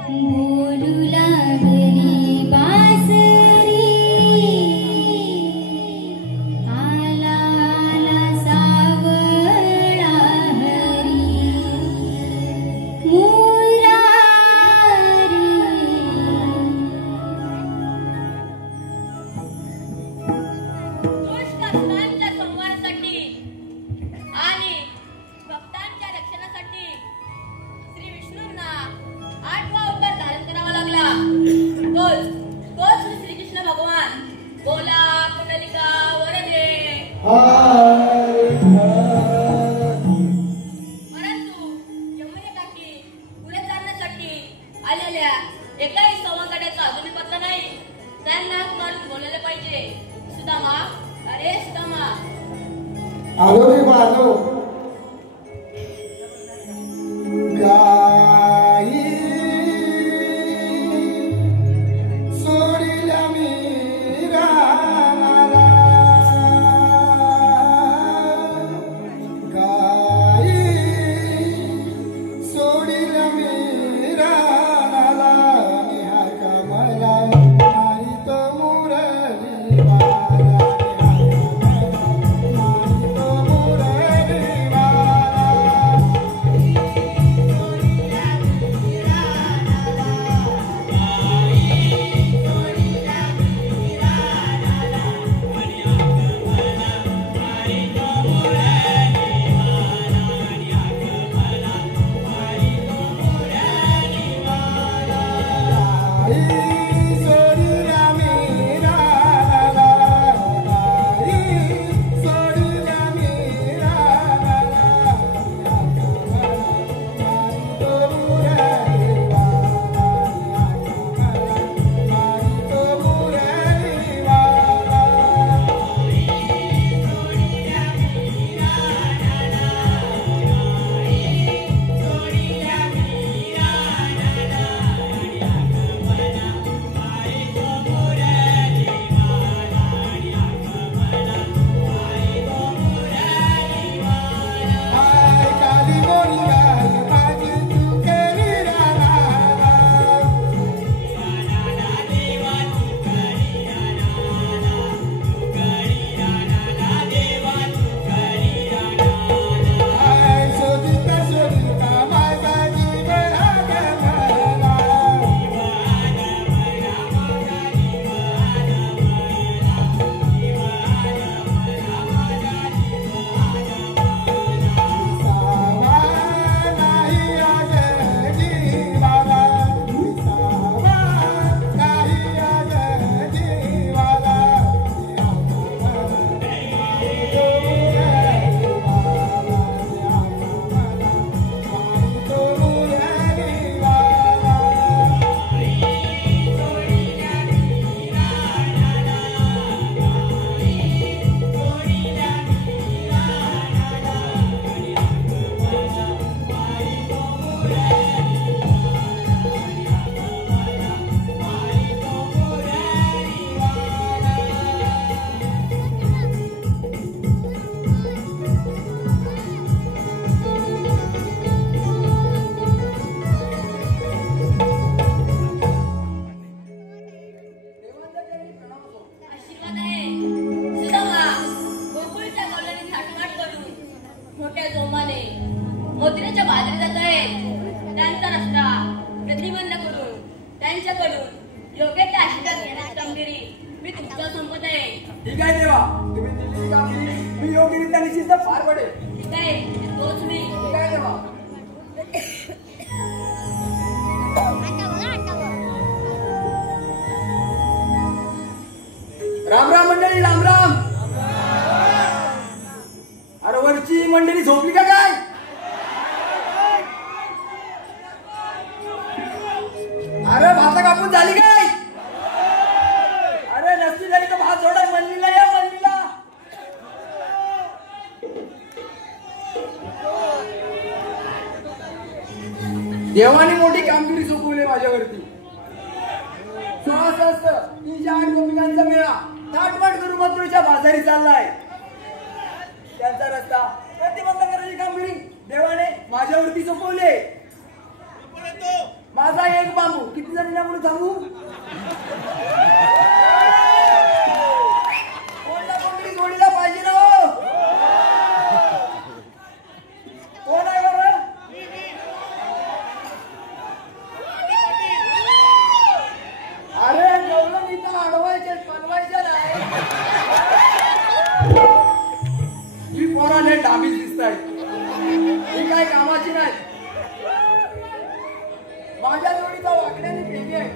बोलू लागली बासरी आला आला सावळा हरी मुरारी दुष्ट असणाऱ्यांच्या संहारासाठी आणि भक्तांच्या रक्षणासाठी श्री विष्णूंना 8वा अवतार धारण करावा लागला. तोच श्रीकृष्ण भगवान बोला पुंडलिका वरदे. परंतु यमुनेकाठी पुढे चालण्यासाठी आलेल्या एकाही संवादाचा अजूनही पत्ता नाही. त्यांना हाक मारून बोलवले पाहिजे. सुदामा, अरे सुदामा. आलो रे बालो गाई सोडिल्या मी रानाला गाई सोडिल्या मी रानाला मी हाका मला नाही तो मुरली वाला नाही तो मुरली वाला आशीर्वाद आहे. सुदामा गोकुळच्या गवळणी थाटमाट करून मोठ्या जोमाने मोतिरेच्या बाजारी जात आहेत. त्यांचा रस्ता प्रतिबंध करून त्यांच्याकडून योग्य ते आशीर्वाद घेण्याची कामगिरी मी तुमच्या संपत आहे. ठीक आहे देवा, तुम्ही दिलेली कामगिरी मी योग्यरित्या निश्चित पार पडेल. ठीक आहे, तोच मी. ठीक आहे देवा. राम राम मंडळी, राम राम. अरे वरची मंडळी झोपली का काय? अरे भाता कापून झाली काय? अरे नसती झाली तर भात जोडाय मंडळीला, या मंडळीला. देवाने मोठी कामगिरी सोपवली माझ्यावरती. 308 गोपिकांचा मेळा थाटमाट करून मथुरेच्या बाजारी चाललाय. त्यांचा रस्ता प्रतिबंध करायची कामगिरी देवाने माझ्यावरती सोपवले. माझा एक बांबू किती जणींना म्हणून सांगू कोणला कोणतरी जोडीला पाहिजे ना हो. कोण आहे बरं अरे जेवढं मी तर अडवायचे बनवायचे नाही ही पोराले डाबीच दिसतायत ही काय कामाची नाही माझ्या जोडीचा वाकड्याने प्रेमी आहे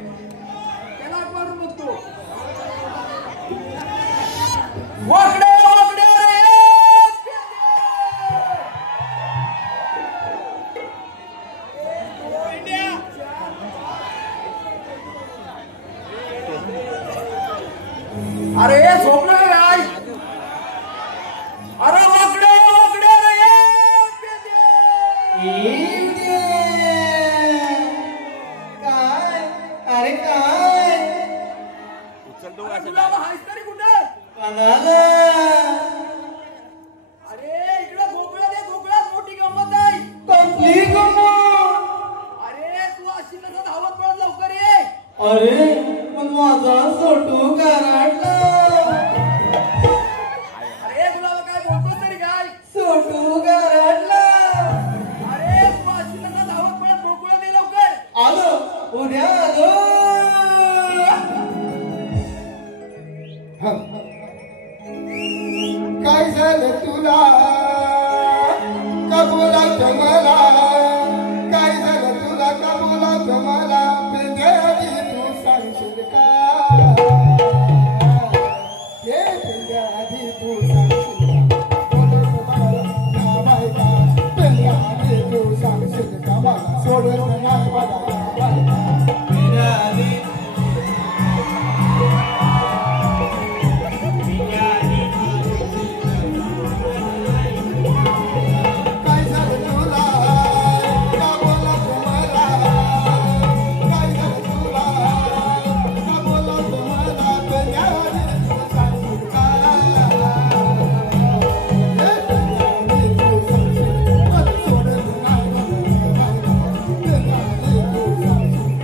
त्याला करून बघतो वाकडे वाकडे रे अरे झोपलं का काय अरे वाकडे वाकडे रे काय अरे काय तुला हायस तरी कुठं कोणाला अरे इकडे गोकुळा दे गोकुळात मोठी गंमत आहे कसली गंमत अरे तू अशी कसं धावत पळत लवकर ये अरे पण माझा सोटू गारडला अरे तुला काय बोलतोस तरी काय सोटू गारडला अरे तू अशी कसं धावत पळत गोकुळा दे लवकर आलो उद्या आलो काय झालं तुला का बोलायचं मला काय झालं तुला का बोलायचं मला पेंद्याआधी तू सांगशील का हे पेंद्याआधी तू सांगशील का बोलायचं मला बाय का पेंद्याआधी तू सांगशील का मला सोडून नाही मला बाय का पेंद्याआधी काय झालं तुला का बोलायचं मला काय झालं तुला का बोलायचं मला पेंद्याआधी तू सांगशील का हे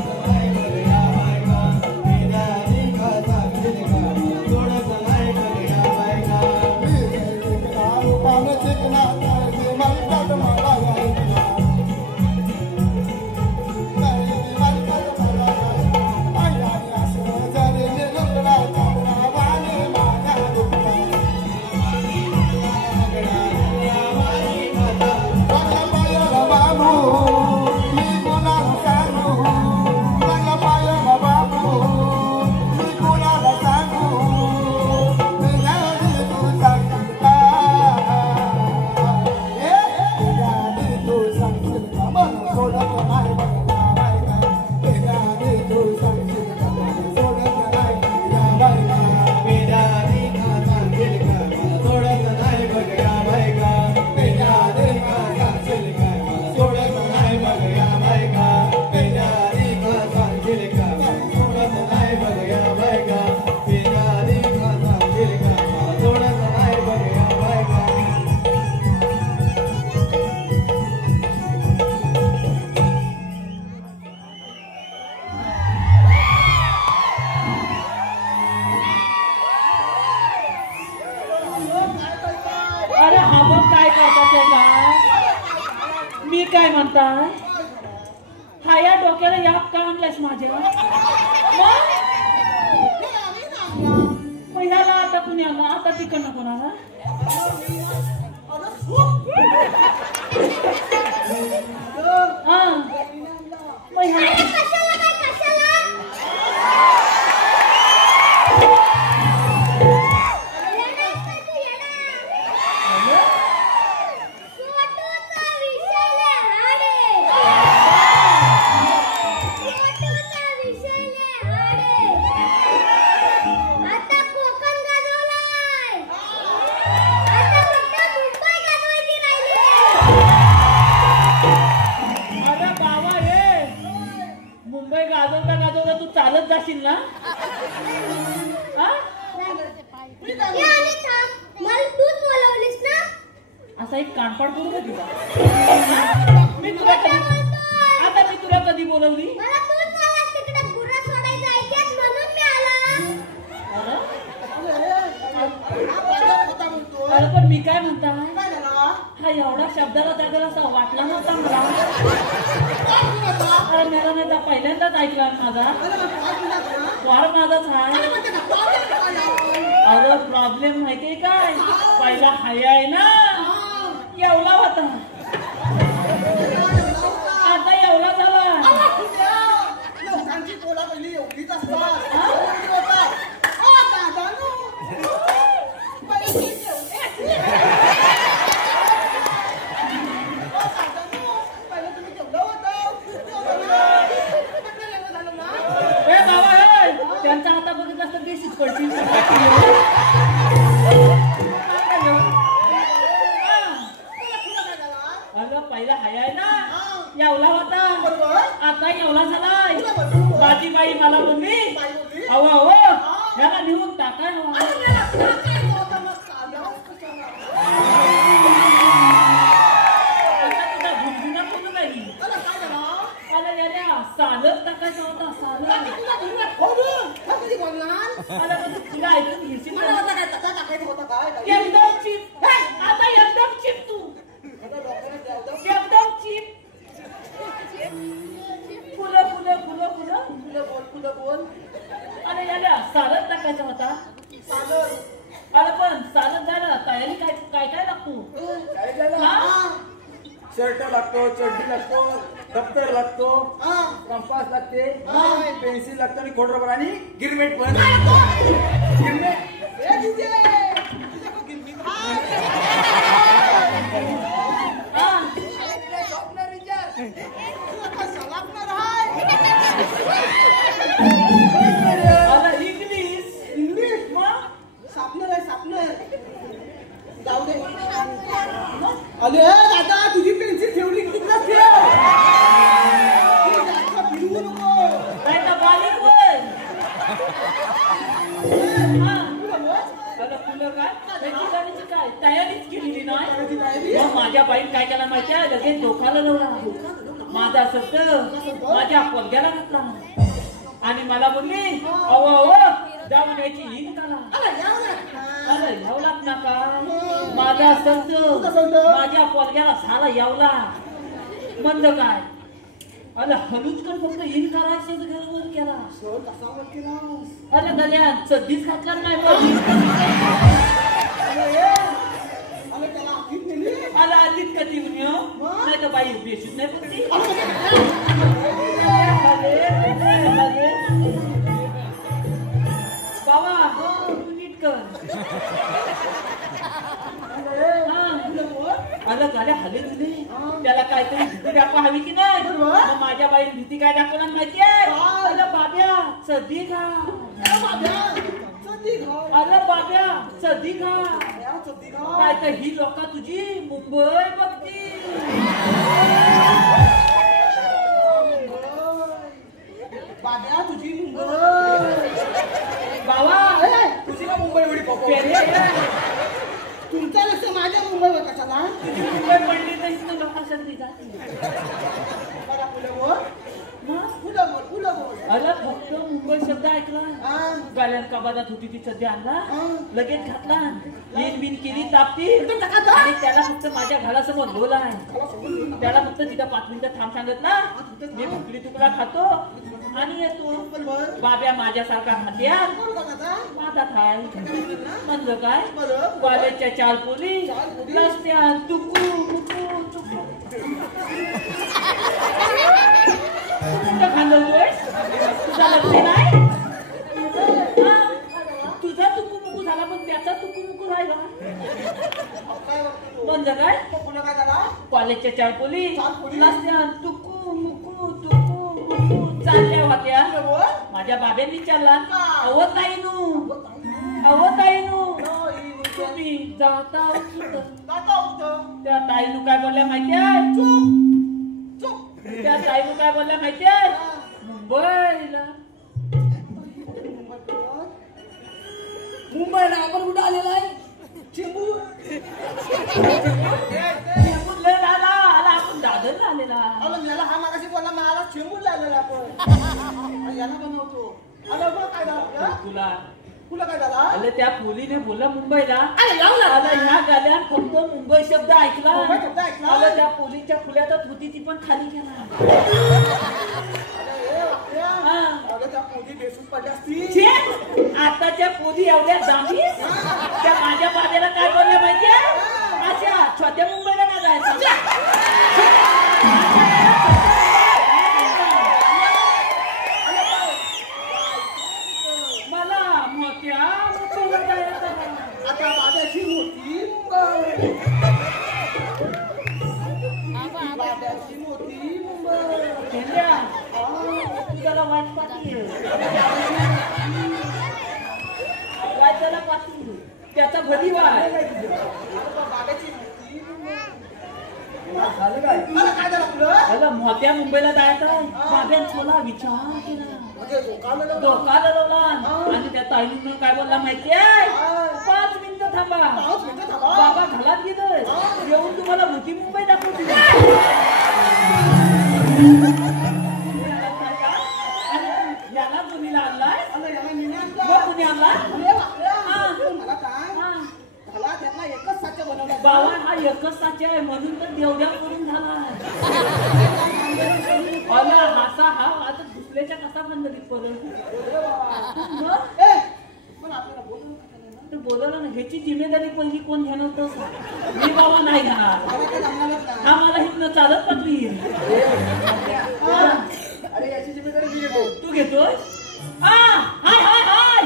पेंद्याआधी तू सांगशील का सोडून नाही मला पेंद्याआधी तू सांगशील का सोडून नाही मला पेंद्याआधी अरे हा बघ काय करतात ते काय मी काय म्हणताय हा या डोक्याला याप का आणलास माझ्या मग ह्याला आता पुण्याला आता तिकडनं कोणाला हा मग ह्याला आता कोकण गाजवलाय असा एक कानपाड करू का तिला? मी तुला कधी बोलवली? अरे पण मी काय म्हणता, हा एवढा शब्दाला त्याला असा वाटला नव्हता मला. अरे मेरा नाही तर पहिल्यांदाच ऐकला माझा वार माझाच आहे. अरे प्रॉब्लेम माहितीये काय, पहिला हाय आहे ना एवढा होता, आता एवढा झाला. लोकांची पोला पहिली एवढीच असतात. त्यांचा हाता बघितला तर बेसीच पडतील. अगं पहिला हाय आहे ना एवढा होता, आता एवढा झालाय. बाजीबाई मला बोलली अहो ह्याला नेऊन टाकाय सालच टाकायचा होता. एकदम चिप, आता एकदम चिप तू, एकदम चिप. फुलं फुलं फुलं फुलं फुलं बोल. अरे याला सालच टाकायचा होता. अरे पण सालच जायला तयारी काय काय काय लागतो? शर्ट लागतो, चड्डी लागतो, दप्तर लागतो, कंपास लागते, पेन्सिल लागतो आणि खोड रबर आणि गिरमेट पण. इंग्लिश सापनर आहे, सापनर. जाऊ दे. अरे दादा तुझी पेन्सिल ठेवली की तिथं ठेव. फिरवू नको. काय तर बालिक बोल. फुलं काय तयारीच केलेली नाही. मग माझ्या बाईन काय केला माहिती आहे, लगेच डोकाला लावला. माझा शब्द माझ्या पोलग्याला घातला आणि मला बोलली अहो जाऊन यायची हिंद आला. अरे यावलाच नका. माझा शब्द माझ्या पोलग्याला झाला यावला मंद काय. अरे हलूच कर फक्त हिंद करायचं वर केला. अरे गल्या सध्याच घातला नाही. आला आधीच कधी नाही तर बाई बेशूच नाही पडती. बाबा नीट कर. आलं गाड्या हले तुझे त्याला काहीतरी भीती दाखवा हवी की नाही. मग माझ्या बाई भीती काय दाखवणार माहितीये? अरे बाब्या सदी खा. अरे बाब्या सदी खा. काय तर ही लोक तुझी मुंबई बघती. बाब्या तुझी मुंबई. बाबा तुझी का मुंबई एवढी तुमचं लक्ष माझ्या मुंबईवर कशाला? तुझी मुंबई पडली तर इथं लोकांसाठी जाते. अरे फक्त मुंबई शब्द ऐकला गाड्यात कबादात होती ती सध्या आणला लगेच घातला. येन बिन केली तापती आणि त्याला फक्त माझ्या घरासमोर लोला आहे. त्याला फक्त तिथं 5 मिनिटं थांब सांगितला. मी भुकली तुकडा खातो आणि येतो. बाब्या माझ्यासारखा खात्यात माझा खाय मंद काय. कॉलेजच्या 4 पोली रस्त्यात तुकू मुकू तुकू खांदवतोय. तुझा लक्ष नाही. तुझा तुकू मुकू झाला पण त्याचा तुकू मुकू राहिला. बंद काय कॉलेजच्या 4 पोली रस्त्यात तुकू मुकू तुकू मुकू चालल्या होत्या. माझ्या बाबेने विचारला अहो ताईनू तुम्ही जाता त्या ताईनू काय बोलल्या माहितीये? त्या ताईनू काय बोलल्या माहितीये? मुंबईला. मुंबईला आपण कुठं आलेला आहे? चेंबूर. आलेला आपण यांना बनवतो. आलो बघ काय झालं तुला तुला काय झाला? अरे त्या मुलीने बोलला मुंबईला अरे जाऊ ना. अरे ह्या गाड्यात फक्त मुंबई शब्द ऐकला. मुंबई शब्द ऐकला? अरे त्या पोलीसच्या फुल्यातच होती ती पण खाली गेला. अगं त्या पोरी बेसून पडल्या असतील. छे! आताच्या पोरी एवढ्या दामी त्या माझ्या बाबेला काय बोलल्या माहितीये? अशा छोट्या मुंबईला ना जायचं. मला मोठ्या मुंबईला जायचं. आता बाब्याची मोठी मुंबई. बाब्याची मोठी मुंबई. गेल्या. तू त्याला वाट पाहतीये. काय त्याला पाहती? त्याचा भली वाय. बाब्याची मोठी मुंबई. झालं काय? मला काय झालं तुला? अगं मोठ्या मुंबईला जायचं बाब्यान थोडा विचार केला. म्हणजे धोका धोका लावला आणि त्या ताईनं काय बोलला माहितीये? 5 मिनिटं थांबा. 5 मिनिटं थांबा. बाबा घालात गेलं येऊन तुम्हाला मोठी मुंबई दाखवते. आणि याला मुलीला आणलाय बघ कुणी आणला. मला काय झाला त्यातला एकच साचा बनवला. बाबा हा एकच साचे आहे म्हणून तर देवड्या करून झाला. हासा हा आता दुसऱ्याच्या कसा बंदरीत परत पण आपल्याला बोलून काय नाही ना. तर बोलवलं ना ह्याची जिम्मेदारी पहिली कोण घेणार तर मी बाबा नाही घेणार. मला काय जमणारच नाही. हा मला हिथनं चालत पटवी. अरे याची जिम्मेदारी मी घेतो. तू घेतोय? हाय हाय हाय.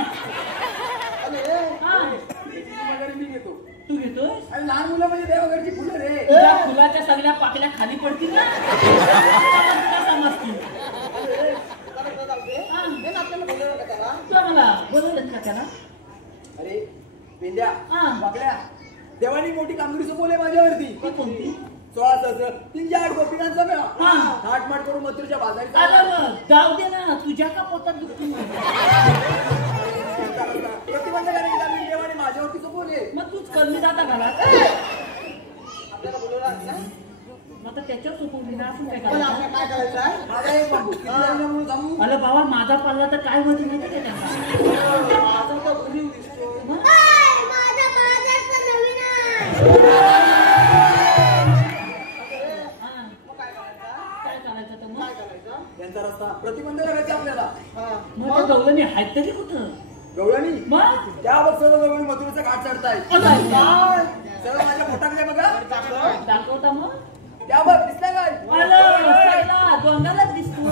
जिम्मेदारी मी घेतो. तू घेतोय? अरे लहान मुलं म्हणजे देवघरची फुलं रे. तुझ्या फुलाच्या सगळ्या पाकल्या खाली पडतील ना समजतील. तुला मला बोलवलं का त्याला? अरे पेंड्या हा. बाकड्या देवानी मोठी कामगिरी सोपवली माझ्यावरती. ती कोणती? 16 सहस्र 308 गोपिकांचा मेळा. हा. थाटमाट करून मथुरेच्या बाजारी अगं जाऊ दे ना तुझ्या का पोटात दुखती. प्रतिबंधकाने कामगिरी देवाने माझ्यावरती सोपवले. मग तूच कमी जाता घरात आपल्याला बोलवलं ना. मग त्याच्यावर सोपवली ना असं काय पण करायचं? आपल्याला काय करायचं आहे? माझा एक बाबू किती जणांमुळे जमू. अरे बाबा माझा पडला तर काय होती माहिती का त्यांना? माझा तर भरीव दिसतो. काय करायचं तर मग? काय करायचं? यांचा रस्ता प्रतिबंध करायचा आपल्याला. मग त्या गवळणी आहेत तरी कुठं? गवळणी मग त्यावर सर्व गवळणी मथुरेचा घाट चढतायत. काय? सर्व माझ्या पोटाकडे बघा. दाखवता मग? त्यावर दिसतंय काय? आलं रस्त्याला डोंगरालाच दिसतो.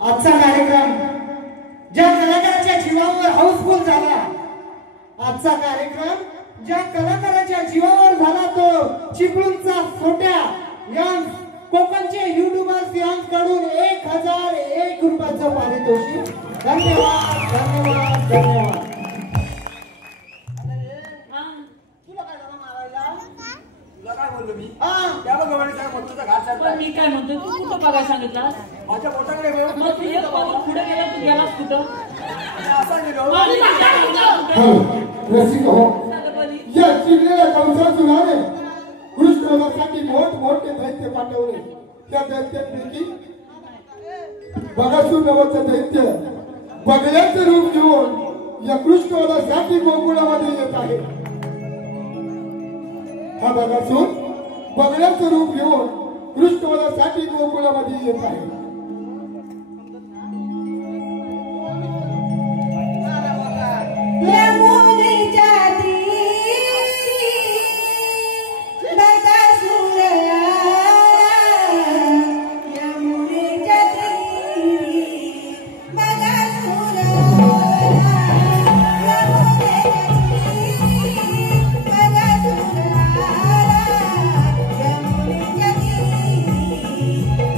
आजचा कार्यक्रम ज्या कलाकाराच्या जीवावर हाऊसफुल झाला, आजचा कार्यक्रम ज्या कलाकाराच्या जीवावर झाला तो चिपळूणचा छोट्या यांस कोकणचे युट्यूबर्स यांकडून 1001 रुपयाचं पारितोषिक. धन्यवाद धन्यवाद धन्यवाद. तुला काय झालं मारायला? तुला काय बोललो मी? त्यावर गवळणीचा मथुरेचा घाट पण चढताय. मी काय म्हणतो तू कुठं बघायला सांगितलं? माझ्या पोटाकडे बघ. मग तू एक पाऊल पुढे गेला तू गेलास कुठं? असा गेलो. मग मी गेला कुठं? रसिक हो सांग बली. या चिडलेल्या कंसासुराने कृष्णवधासाठी मोठमोठे दैत्य पाठवले. त्या दैत्यांपैकी बगासूर नावाचं दैत्य बगल्याचं रूप घेऊन या कृष्णवधासाठी गोकुळामध्ये येत आहे. हा बगासूर बगल्याचं रूप घेऊन कृष्णवधासाठी गोकुळामध्ये येत आहे.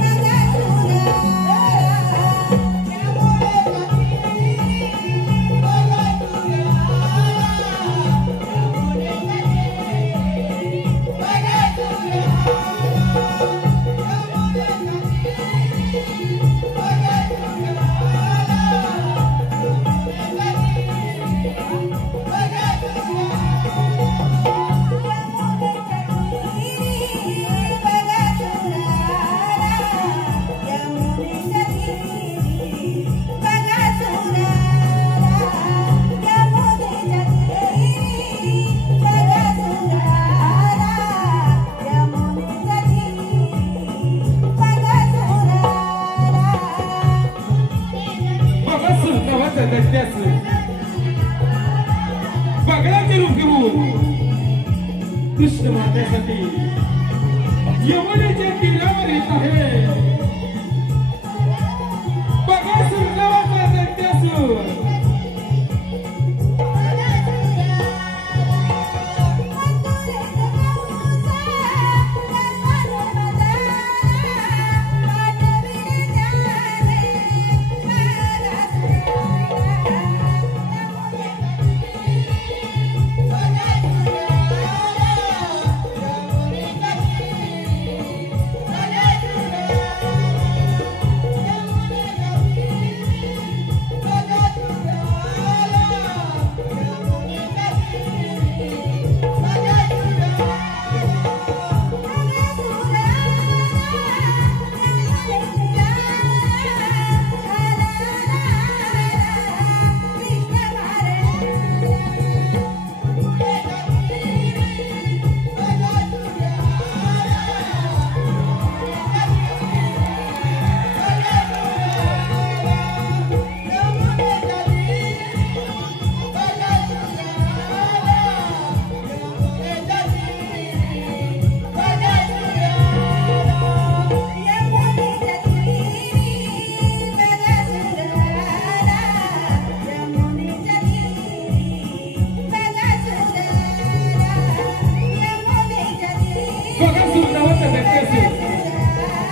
Thank you. बगडाचे रूप घेऊन कृष्ण मारण्यासाठी यमुनेच्या तीरावर येत आहे. बगासूर नावाचा दैत्यासूर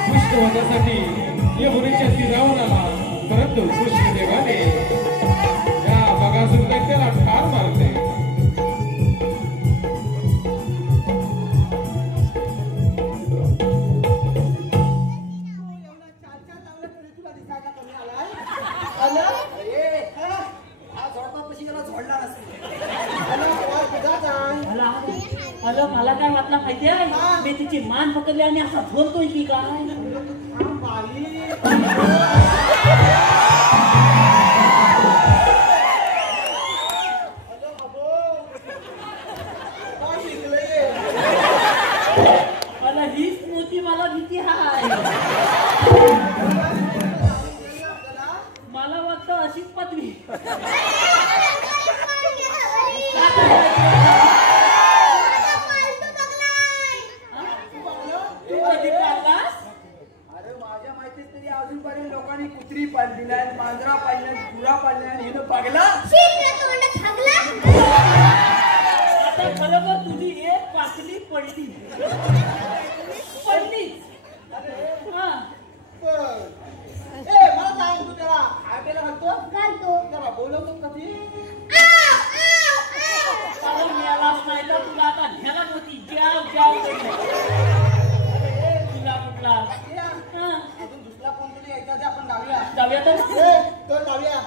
कृष्णवधासाठी यमुनेच्या तीरावर आला. परंतु कृष्णदेवाने या बगासूर दैत्याला ठार मारले. अलं मला काय वाटलं माहिती आहे मी तिची मान पकडली आणि असा बोलतोय की काय अलं हीच मोठी मला भीती हाय. मला वाटतं अशीच पत्नी लोकांनी कुत्री पाळली नाही, मांजरा पाळली नाही, गुरा पाळली नाही, हिनं पागला आता बरोबर तुझी एक पाकली पडली मला सांग तू त्याला आटेला घालतो त्याला बोलवतो कधी मिळालाच नाही तर तुला आता घ्यायला नव्हती जाव जाव तुला कुठला अजून दुसरा कोणतरी यायचा आपण लावूया जाऊया तर लावूया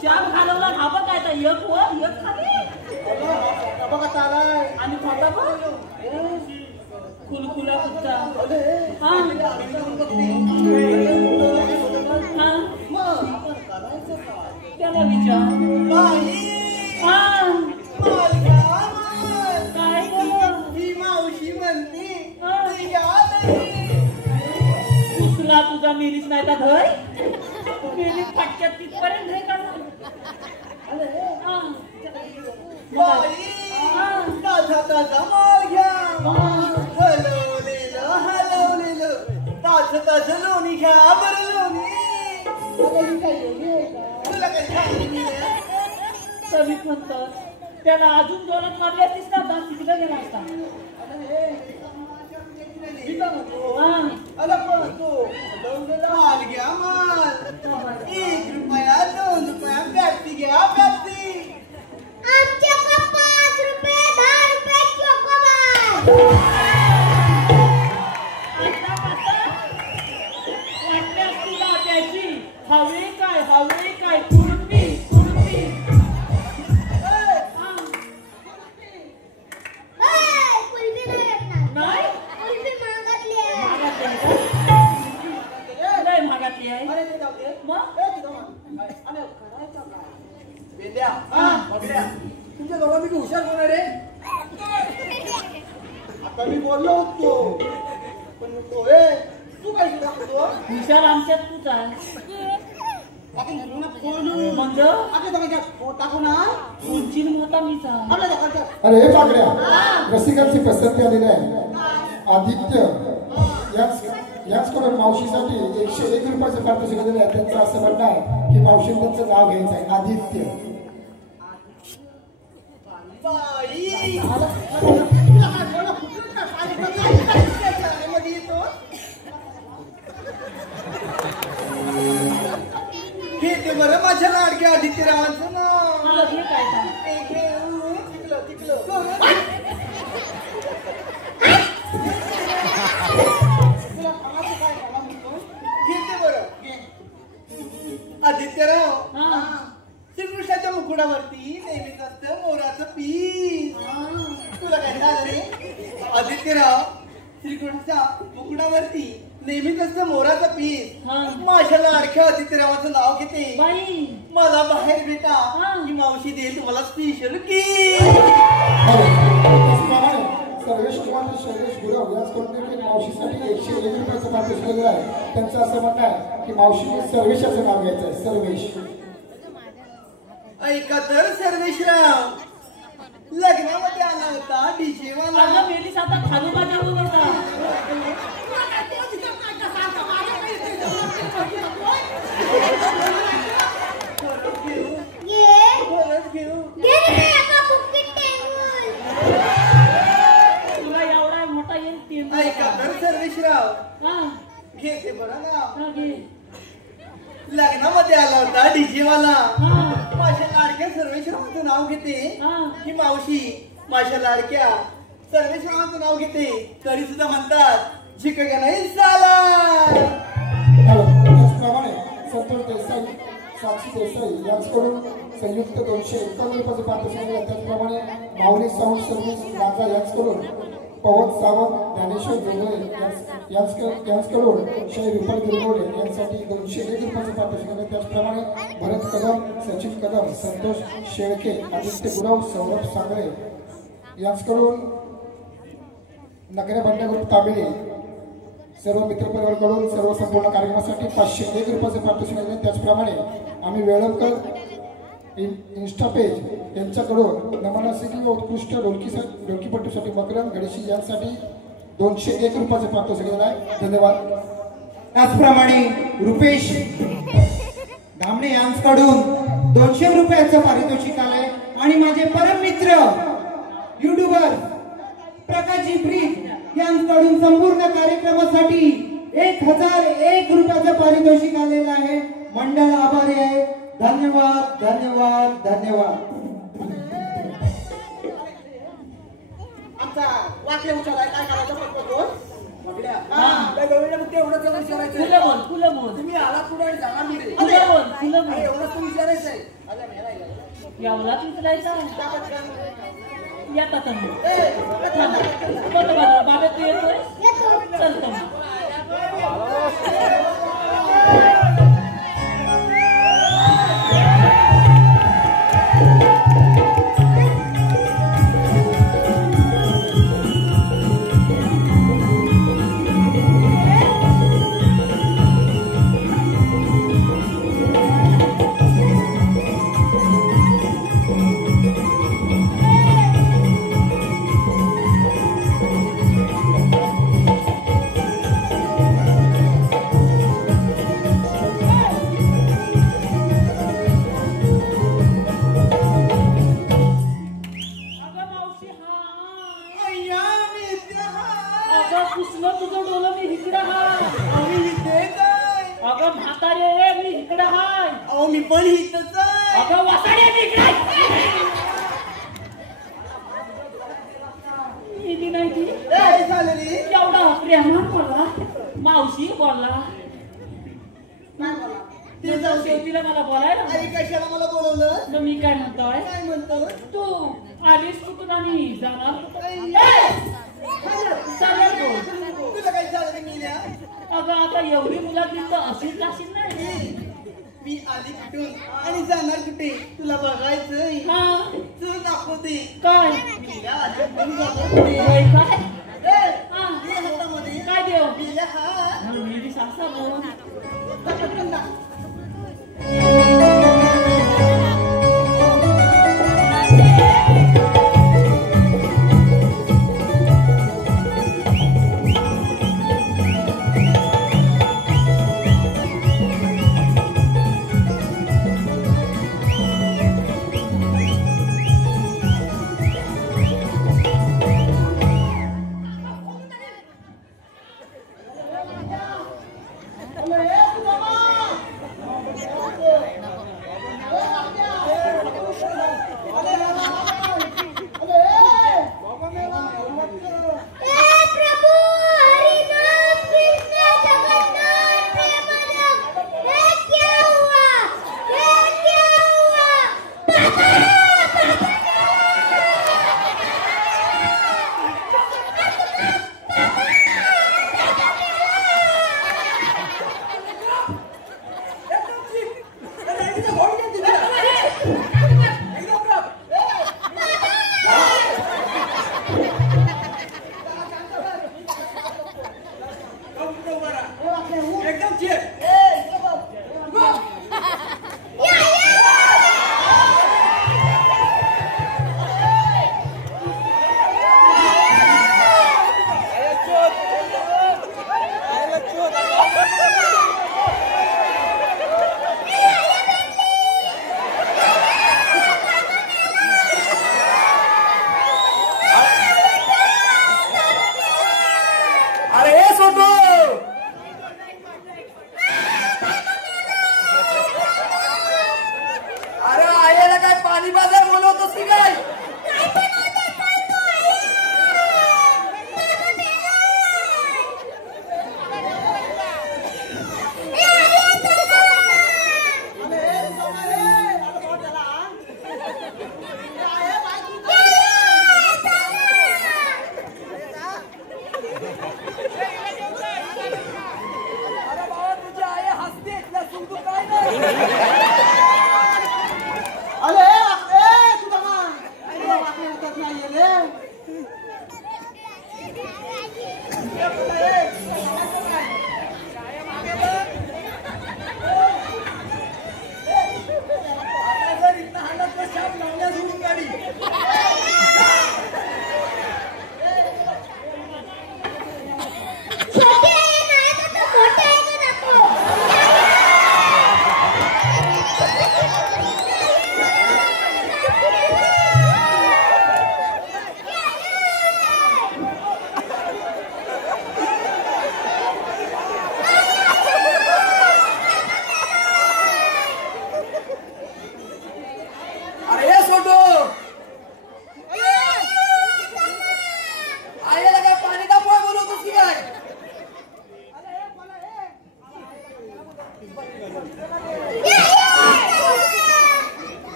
श्याम घालवला धाबा काय तर एक वर एक खाली बघा चालाय आणि खोटा बघ खुलखुला कुत्ता हा त्याला विचार हा काय ही मावशी म्हणते दुसरा तुझा मिरीच नाही का धर मेली फटक्यात तिथपर्यंत हे करणार ताजा ताजा माल घ्या हलवलेलं हलवलेलं ताजं ताजं लोणी घ्या बरं लोणी तुला काही खायला कमी म्हणतात त्याला अजून जोरात मारले असतीस ना दात तिकडे गेला असता माल घ्या माल 1 रुपया 2 रुपया व्यक्ती घ्या व्यक्ती आमच्याकडे 5 रुपये 10 रुपये चोकोबार वाटल्यास तुला त्याची हवे काय कुरुंबी कुरुंबी कुल्फी नाही भेटणार नाही कुल्फी महागातली आहे लय महागातली आहे मग बेद्या बघल्या तुमच्या दोघांपैकी हुशार कोण आहे रे आता मी बोललो होतो पण तो तू काय दाखवतो हुशार आमच्यात तूच आहे आपण म्हणू ना बोलू म्हणजे आपल्या दोघांच्या टाकू ना उंची मोठा मीच आहे आपल्या दोघांच्या अरे हे पाकड्या रसिकांची पसंती आलेली आहे आदित्य याचकडून मावशीसाठी 101 रुपयाचं पारितोषिक दिलेलं आहे. त्यांचं असं म्हणणं आहे की मावशीने त्यांचं नाव घ्यायचं आहे आदित्य. बाई तुला काय बोलू फुकट का पाणी मध्ये येतो हे ते बरं माझ्या लाडक्या आदित्यरावांचं नाव मला घे काय सांग ते घेऊ तिकलं आदित्यराव श्रीकृष्णाच्या मुकुटावरती नेहमीच असतं मोराचं पीस तुला काय झालं रे आदित्यराव श्रीकृष्णाच्या मुकुटावरती नेहमीच असतं मोराचं पीस माझ्या लाडक्या आदित्यरावाचं नाव घेते बाई मला बाहेर भेटा की मावशी देईल तुम्हाला स्पेशल की सर्वेश कुमार शैलेश गुरव याचकडून मावशीसाठी 101 रुपयाचं पारितोषिक दिलेलं आहे. त्यांचं असं म्हणणं आहे की मावशीने सर्वेशाचं नाव घ्यायचं आहे सर्वेश. ऐका तर सर्वेशराव लग्नामध्ये आला होता डीजे वाला माझा मेलीस आता खालूबा जाऊन होता ऐका तर सर्वेशराव घेते बरं ना लग्नामध्ये आला होता डीजे वाला माझ्या लाडक्या सर्वेशरावांचं नाव घेते ही मावशी माझ्या लाडक्या सर्वेशरावांचं नाव घेते तरी सुद्धा म्हणतात शिकगा नाही झाला. त्याचप्रमाणे संतोष देसाई साक्षी देसाई यांच्याकडून संयुक्त 251 रुपयाचं पारितोषिक दिलं. त्याचप्रमाणे माऊली साऊंड सर्व्हिस राजा यांच्याकडून पवन सावंत ज्ञानेश्वर जोगळे यांच्याकडून शै विठ्ठल गिरगोडे यांसाठी 201 रुपयाचं पारितोषिक दिलं. त्याचप्रमाणे भरत कदम सचिन कदम संतोष शेळके आदित्य गुरव सौरभ सांगळे यांच्याकडून नगरे भांडे ग्रुप तामिळे सर्व मित्रपरिवाराकडून सर्व संपूर्ण कार्यक्रमासाठी 501 रुपयाचं पारितोषिक दिले. त्याचप्रमाणे आम्ही वेळणकर इन्स्टा पेज यांच्याकडून नमन सिंग उत्कृष्ट ढोलकीपट्टीसाठी मकरंद गणेशी यांसाठी 201 रुपयाचं पारितोषिक दिलं आहे. धन्यवाद. त्याचप्रमाणे रुपेश धामणे यांच्याकडून 200 रुपयाचं पारितोषिक आलंय आणि माझे परम मित्र युट्यूबर प्रकाशजी ब्रीज यांच्याकडून संपूर्ण कार्यक्रमासाठी 1001 रुपयाचं पारितोषिक आलेलं आहे. मंडळ आभारी आहे. धन्यवाद धन्यवाद धन्यवाद. आमचा वाक्य उचलाय काय करायचं पटपटून फुलं बोल तुम्ही आला पुढे आणि जाणार पुढे फुलं बोल एवढंच तू विचारायचं आहे एवढाच विचारायचा येतात बाबा तू येतोय चलतो मी पण हितच एवढा प्रेमान बोलला मावशी बोलला ते जाऊ शेवटीला मला बोलायला कशाला मला बोलवलं मी काय म्हणतोय काय म्हणतो तू आलीस कुठून आणि जाणार तुला काय झालं मील्या अगं आता एवढी मुलाची तर अशीच असेल नाही मी आली कुठून आणि जाणार कुठे तुला बघायचंय तू दाखवते काय हातामध्ये काय देव हा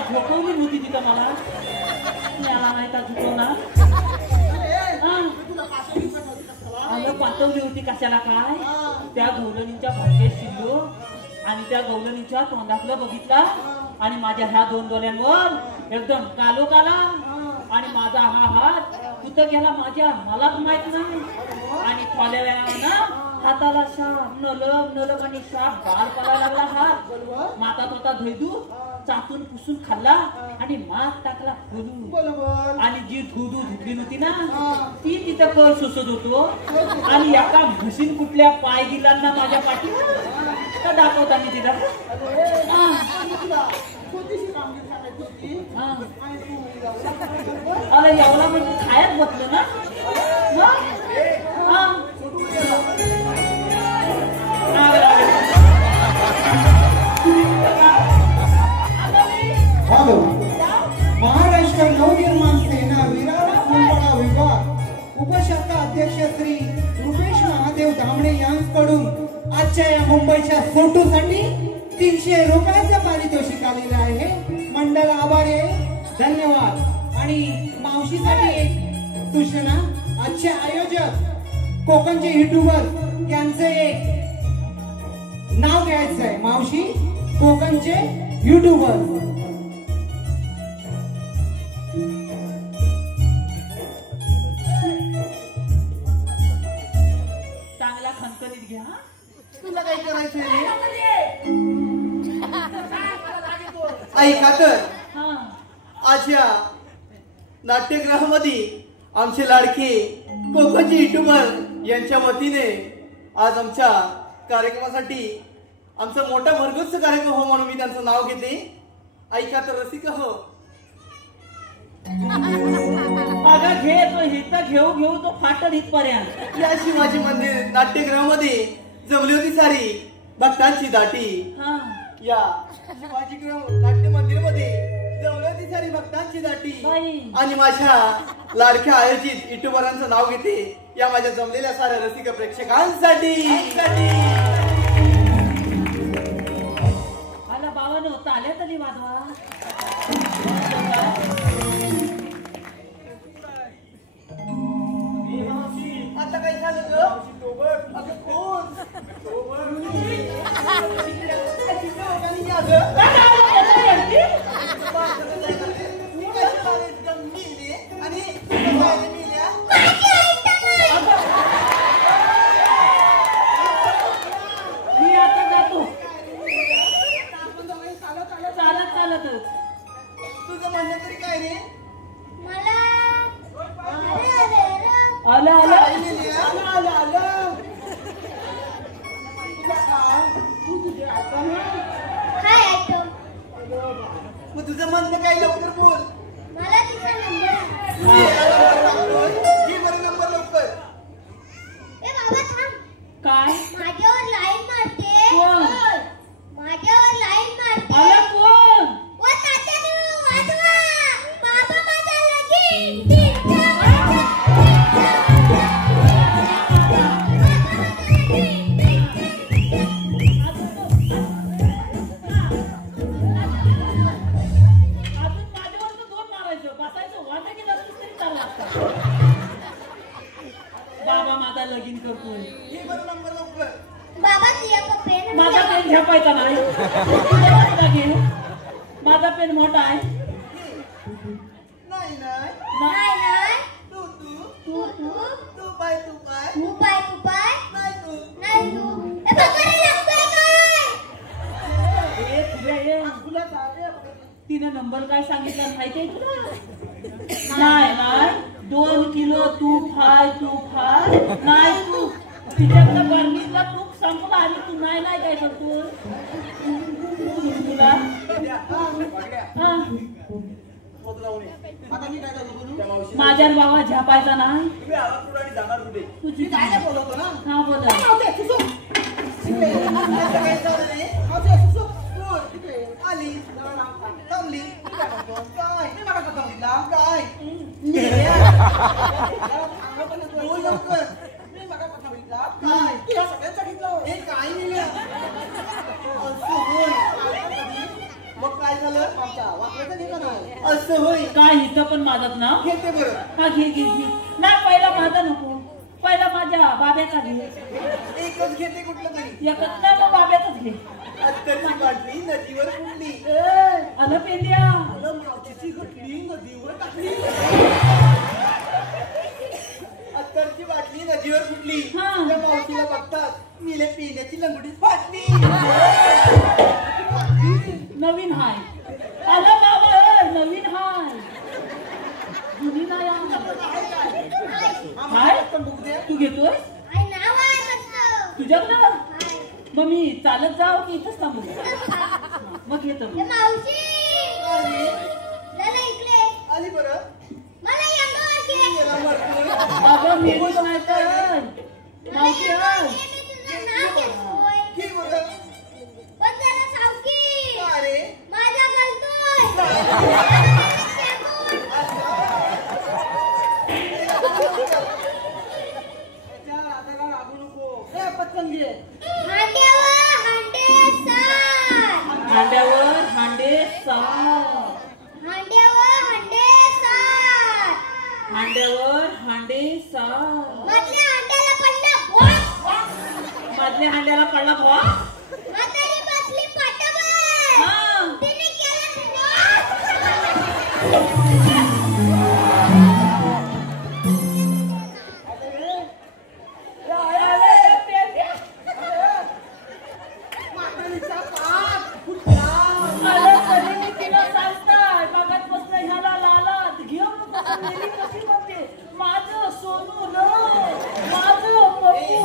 झोपवली नव्हती तिथं मला याला नाही का झोपवणार आलं पाठवली होती कशाला काय त्या गवलणीच्या भाषेत शिरलो आणि त्या गवलणीच्या तोंडातलं बघितला आणि माझ्या ह्या दोन डोळ्यांवर एकदम कालो काला आणि माझा हा हात कुठं गेला मलाच माहित नाही आणि थोड्या वेळानं हाताला शाप नलग आणि शाप गाळ पडायला लागला हात मातात होता धैदू चाटून पुसून खाल्ला आणि मात टाकला खोलून आणि जी धुदू धुतली नव्हती ना ती तिथं कळ सुसत होतो आणि एका म्हशीन कुठल्या पाय दिलांना माझ्या पाठीवर तर दाखवता मी तिला अरे एवढा म्हणजे खायच बसलो ना हॅलो महाराष्ट्र नवनिर्माण सेना विरार फुलपाडा विभाग उपशाखा अध्यक्ष श्री रुपेश महादेव धामणे यांकडून आजच्या या मुंबईच्या फोटोसाठी 300 रुपयाचं पारितोषिक आलेलं आहे. मंडळ आभारी आहे, धन्यवाद. आणि मावशीसाठी एक सूचना, आजचे आयोजक कोकणचे युट्यूबर यांचं एक नाव घ्यायचं आहे. मावशी कोकणचे युट्यूबर चांगला खणखणीत घ्या. तुला काय करायचंय ऐका तर आज या नाट्यगृहामध्ये आमचे लाडके कोकणचे युट्यूबर यांच्या वतीने आज आमच्या कार्यक्रमासाठी आमचा मोठा भरगच्च कार्यक्रम हो म्हणून मी त्यांचं नाव घेते. ऐका तर रसिक हो. अगं घे तो हित घेऊ तो फाटल इथपर्यंत. या शिवाजी मंदिर नाट्यगृहामध्ये जमली होती सारी भक्तांची दाटी. या शिवाजी नाट्य मंदिर मध्ये जमली होती सारी भक्तांची दाटी आणि माझ्या लाडक्या आयोजित युट्यूबरांचं नाव घेते या माझ्या जमलेल्या साऱ्या रसिक प्रेक्षकांसाठी. आला बाबांनो ताल्या तरी वाजवा. आता काय झालं ग? अगं कोण? मी आता जातो चालतच. तुझं म्हणणं तरी काय रे? आलं मग तुझं म्हणणं काय लवकर बोल. नंबर लवकर. काय माझ्यावर लाईन मारते. कोण? माझ्यावर लाईन मारते. आला कोण? ओ तात्या तू वाजवा. बाबा माझा लगीन. बाबा माझा लगीन करतोय. नंबर लवकर. बाबा तुझ्या पेन माझा पेन झेपायचा नाही. माझा पेन मोठा आहे. नाही नाही नाही नाही तू तू तू तू तू पाय तू पाय तू पाय तू पाय नाही तू नाही तू ए बकरी लागतोय काय? ए तुझ्या ये तुला तिने नंबर काय सांगितला माहितीये तुला? नाही 2 किलो तूप हाय नाही तू तिच्यातलं बर्नीतला तूप संपला आणि तू नाही काय करतो तुला माझ्या बाबा झपायचा नाही. तुझी बोलवतो ना. हा बोला. आली जमली काय काय बोल लवकर. काय काय मग काय झालं? असं होय. काय इथं पण माझाच नाव घेते बरं. हा घे घे घे. नाही पहिला माझा नको, पहिला माझ्या बाब्याचा घे. एकच घेते कुठलं तरी. एकच नाही मग बाब्याचाच घे. अत्तरची बाटली नदीवर फुटली. आलं पेंड्या. मावशीची घटली नदीवर टाकली. अत्तरची बाटली नदीवर फुटली. हा. त्या मावशीला बघतात मिले पिण्याची लंगडीच फाटली. नवीन हाय. आलं बाबा नवीन हाय. जुनी नाही हाय. तू घेतोय आई नाव आहे माझं. तुझ्याकडं? मग मी चालत जाऊ की इथंच थांबू? मग येतो ए मावशी लला इकडे आली बरं. मला अंगावर घे. गेला वरतून. अगं मेलीच नाही तर मावशी मी तुझं नाव घेतोय. घे बरं. पण जरा सावकी. का रे? माझा गलतोय. आता का रागू नको. पटकन घे. हांड्यावर हांडे सार. हांड्यावर हांडे सार. हांड्यावर हांडे सार. हांड्यावर हांडे सार. मधल्या हांड्याला पडला भोस. मधल्या हांड्याला पडला भावा. म्हातारी बसली पाटावर. हा. तिने केला भोस.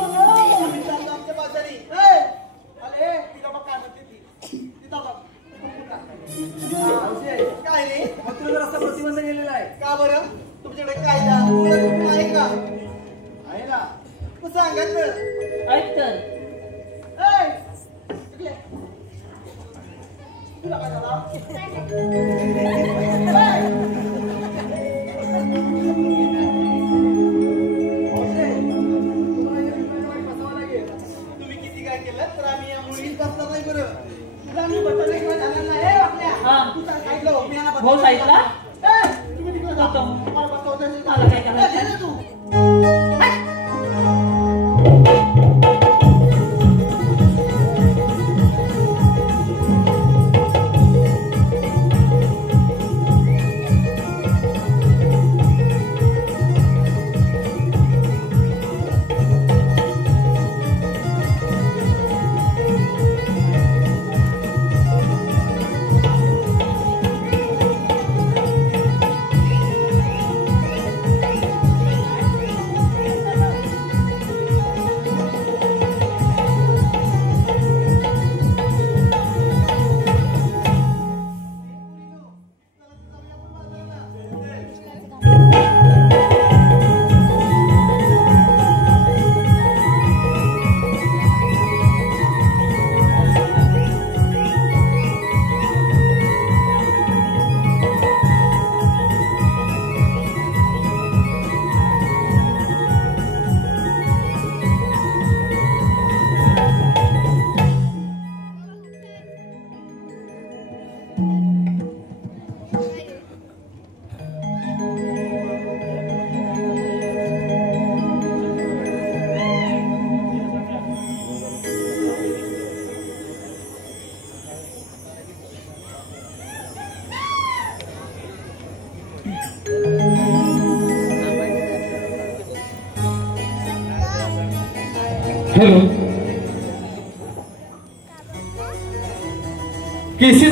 आमच्या बाजारी. अरे तिला बघ काय म्हणते ती. तिथं बघ. काय रे? मथुरेचा रस्ता प्रतिबंध केलेला आहे. का बरं? तुमच्याकडे कायदा ओळख आहे का? आहे ना. तू सांगायचं. ऐक तर तुला काय झाला? तुम्ही किती काय केलं तर आम्ही या मुलीत बसला नाही बरं. तुला मी बसवल्याशिवाय जाणार नाही आपल्या. हा. तू तर ऐकलं मी यांना भाऊ ऐकला? तुम्ही तिकडे जा. आता. मला बसवता नाही. मला काय करायचं? जा ना तू. हॅलो. केसी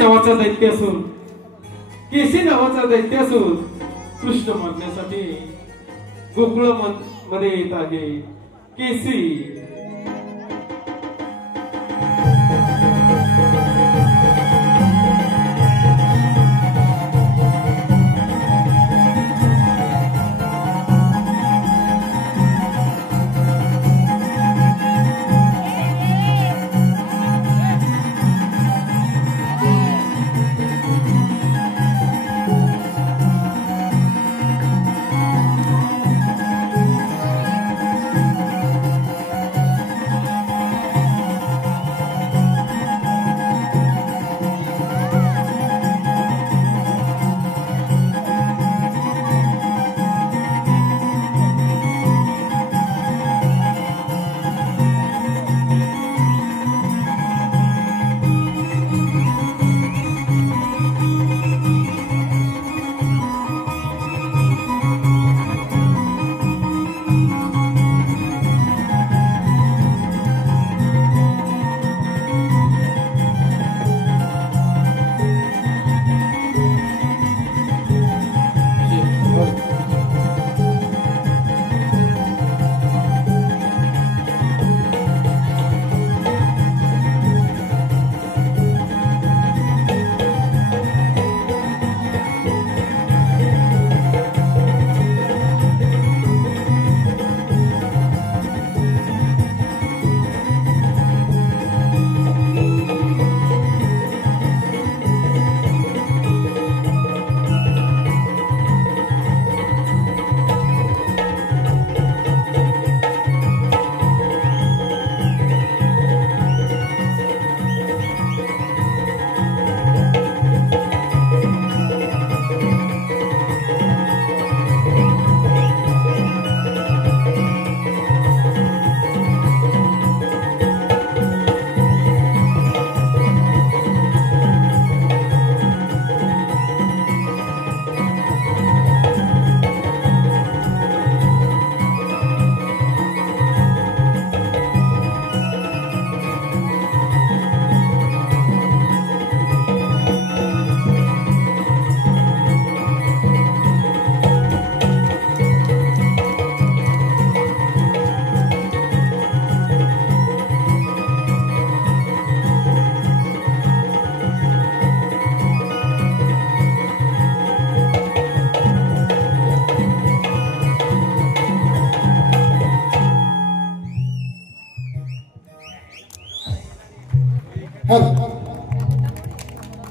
नावाचा दैत्य असून कृष्ण मारण्यासाठी गोकुळ मध्ये येत आहे. केसी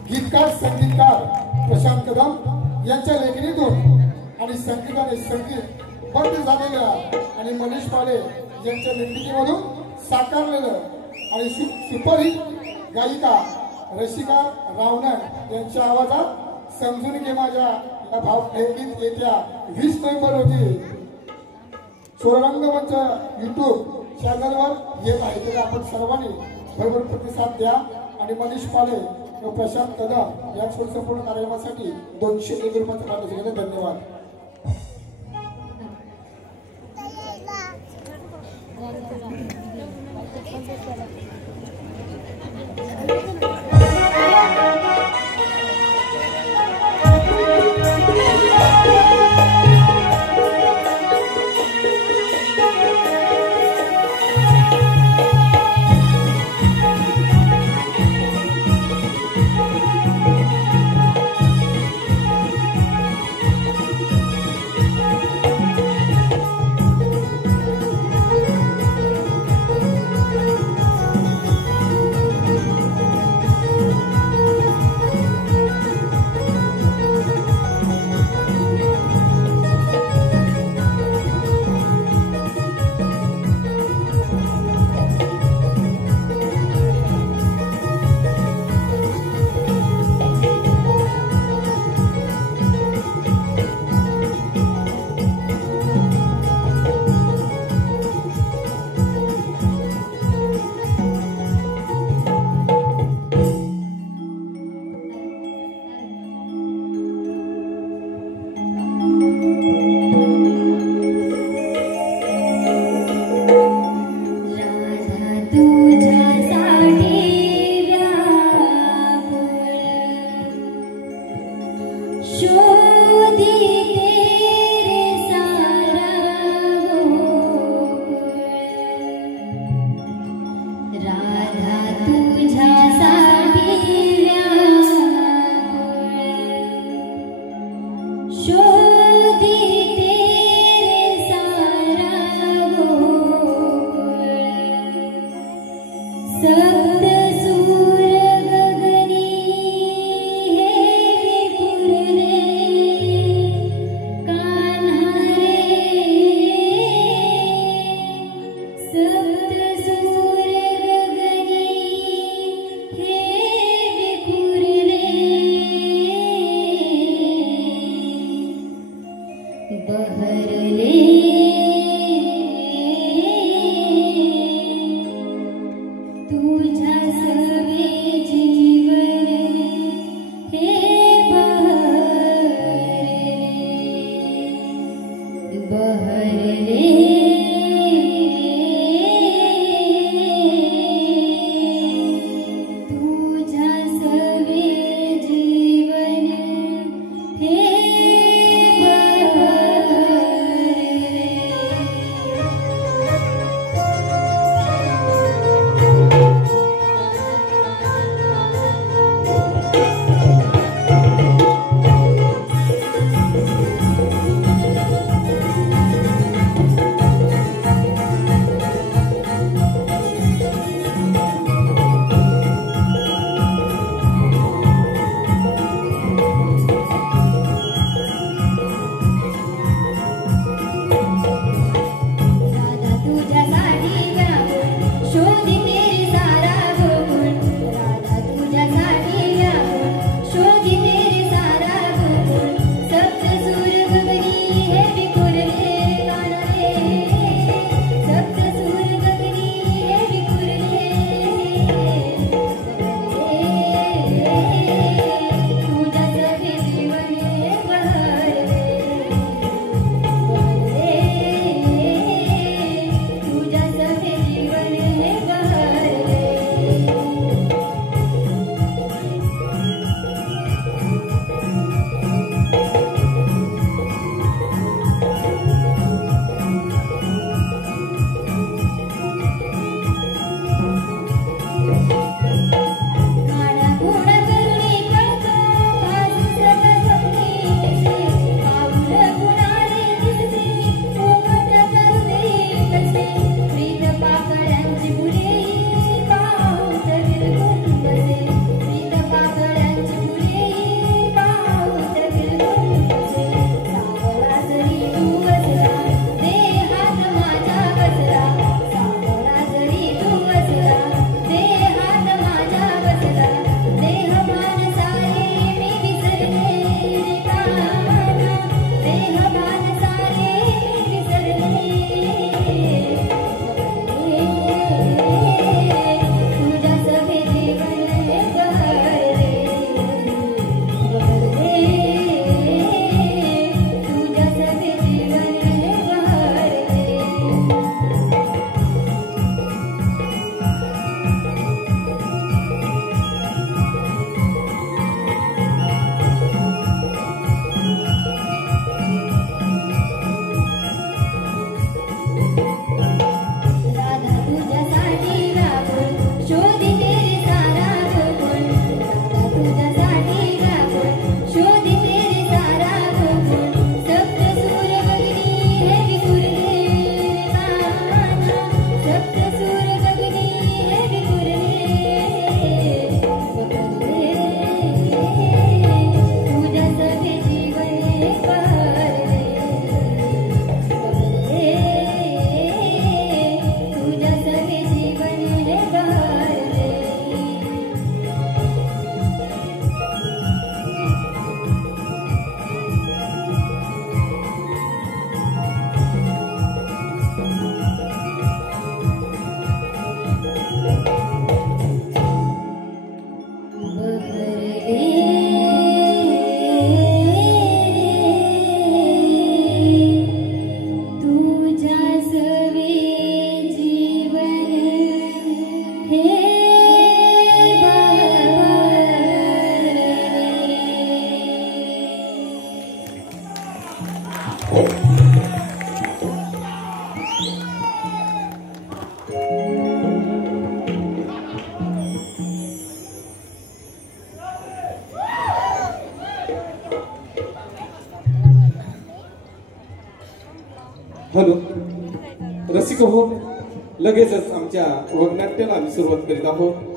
गीतकार संगीतकार प्रशांत कदम यांच्या लेखणीतून आणि संगीताने संगीतबद्ध झालेल्या आणि मनीष पाले यांच्या निर्मितीमधून साकारलेलं आणि सुपरहिट गायिका रसिका रावणन यांच्या आवाजात समजून घे माझ्या या भावगीत येत्या 20 नोव्हेंबर रोजी स्वररंगमंच YouTube चॅनलवर येत आहे. तर आपण सर्वांनी भरभर प्रतिसाद द्या आणि मनीष पाले व प्रशांत कदम या संपूर्ण कार्यक्रमासाठी 201 रुपयाचा काढण्यात दिलेला धन्यवाद. हॅलो रसिक हो, लगेचच आमच्या वगनाट्याला आम्ही सुरुवात करीत आहोत.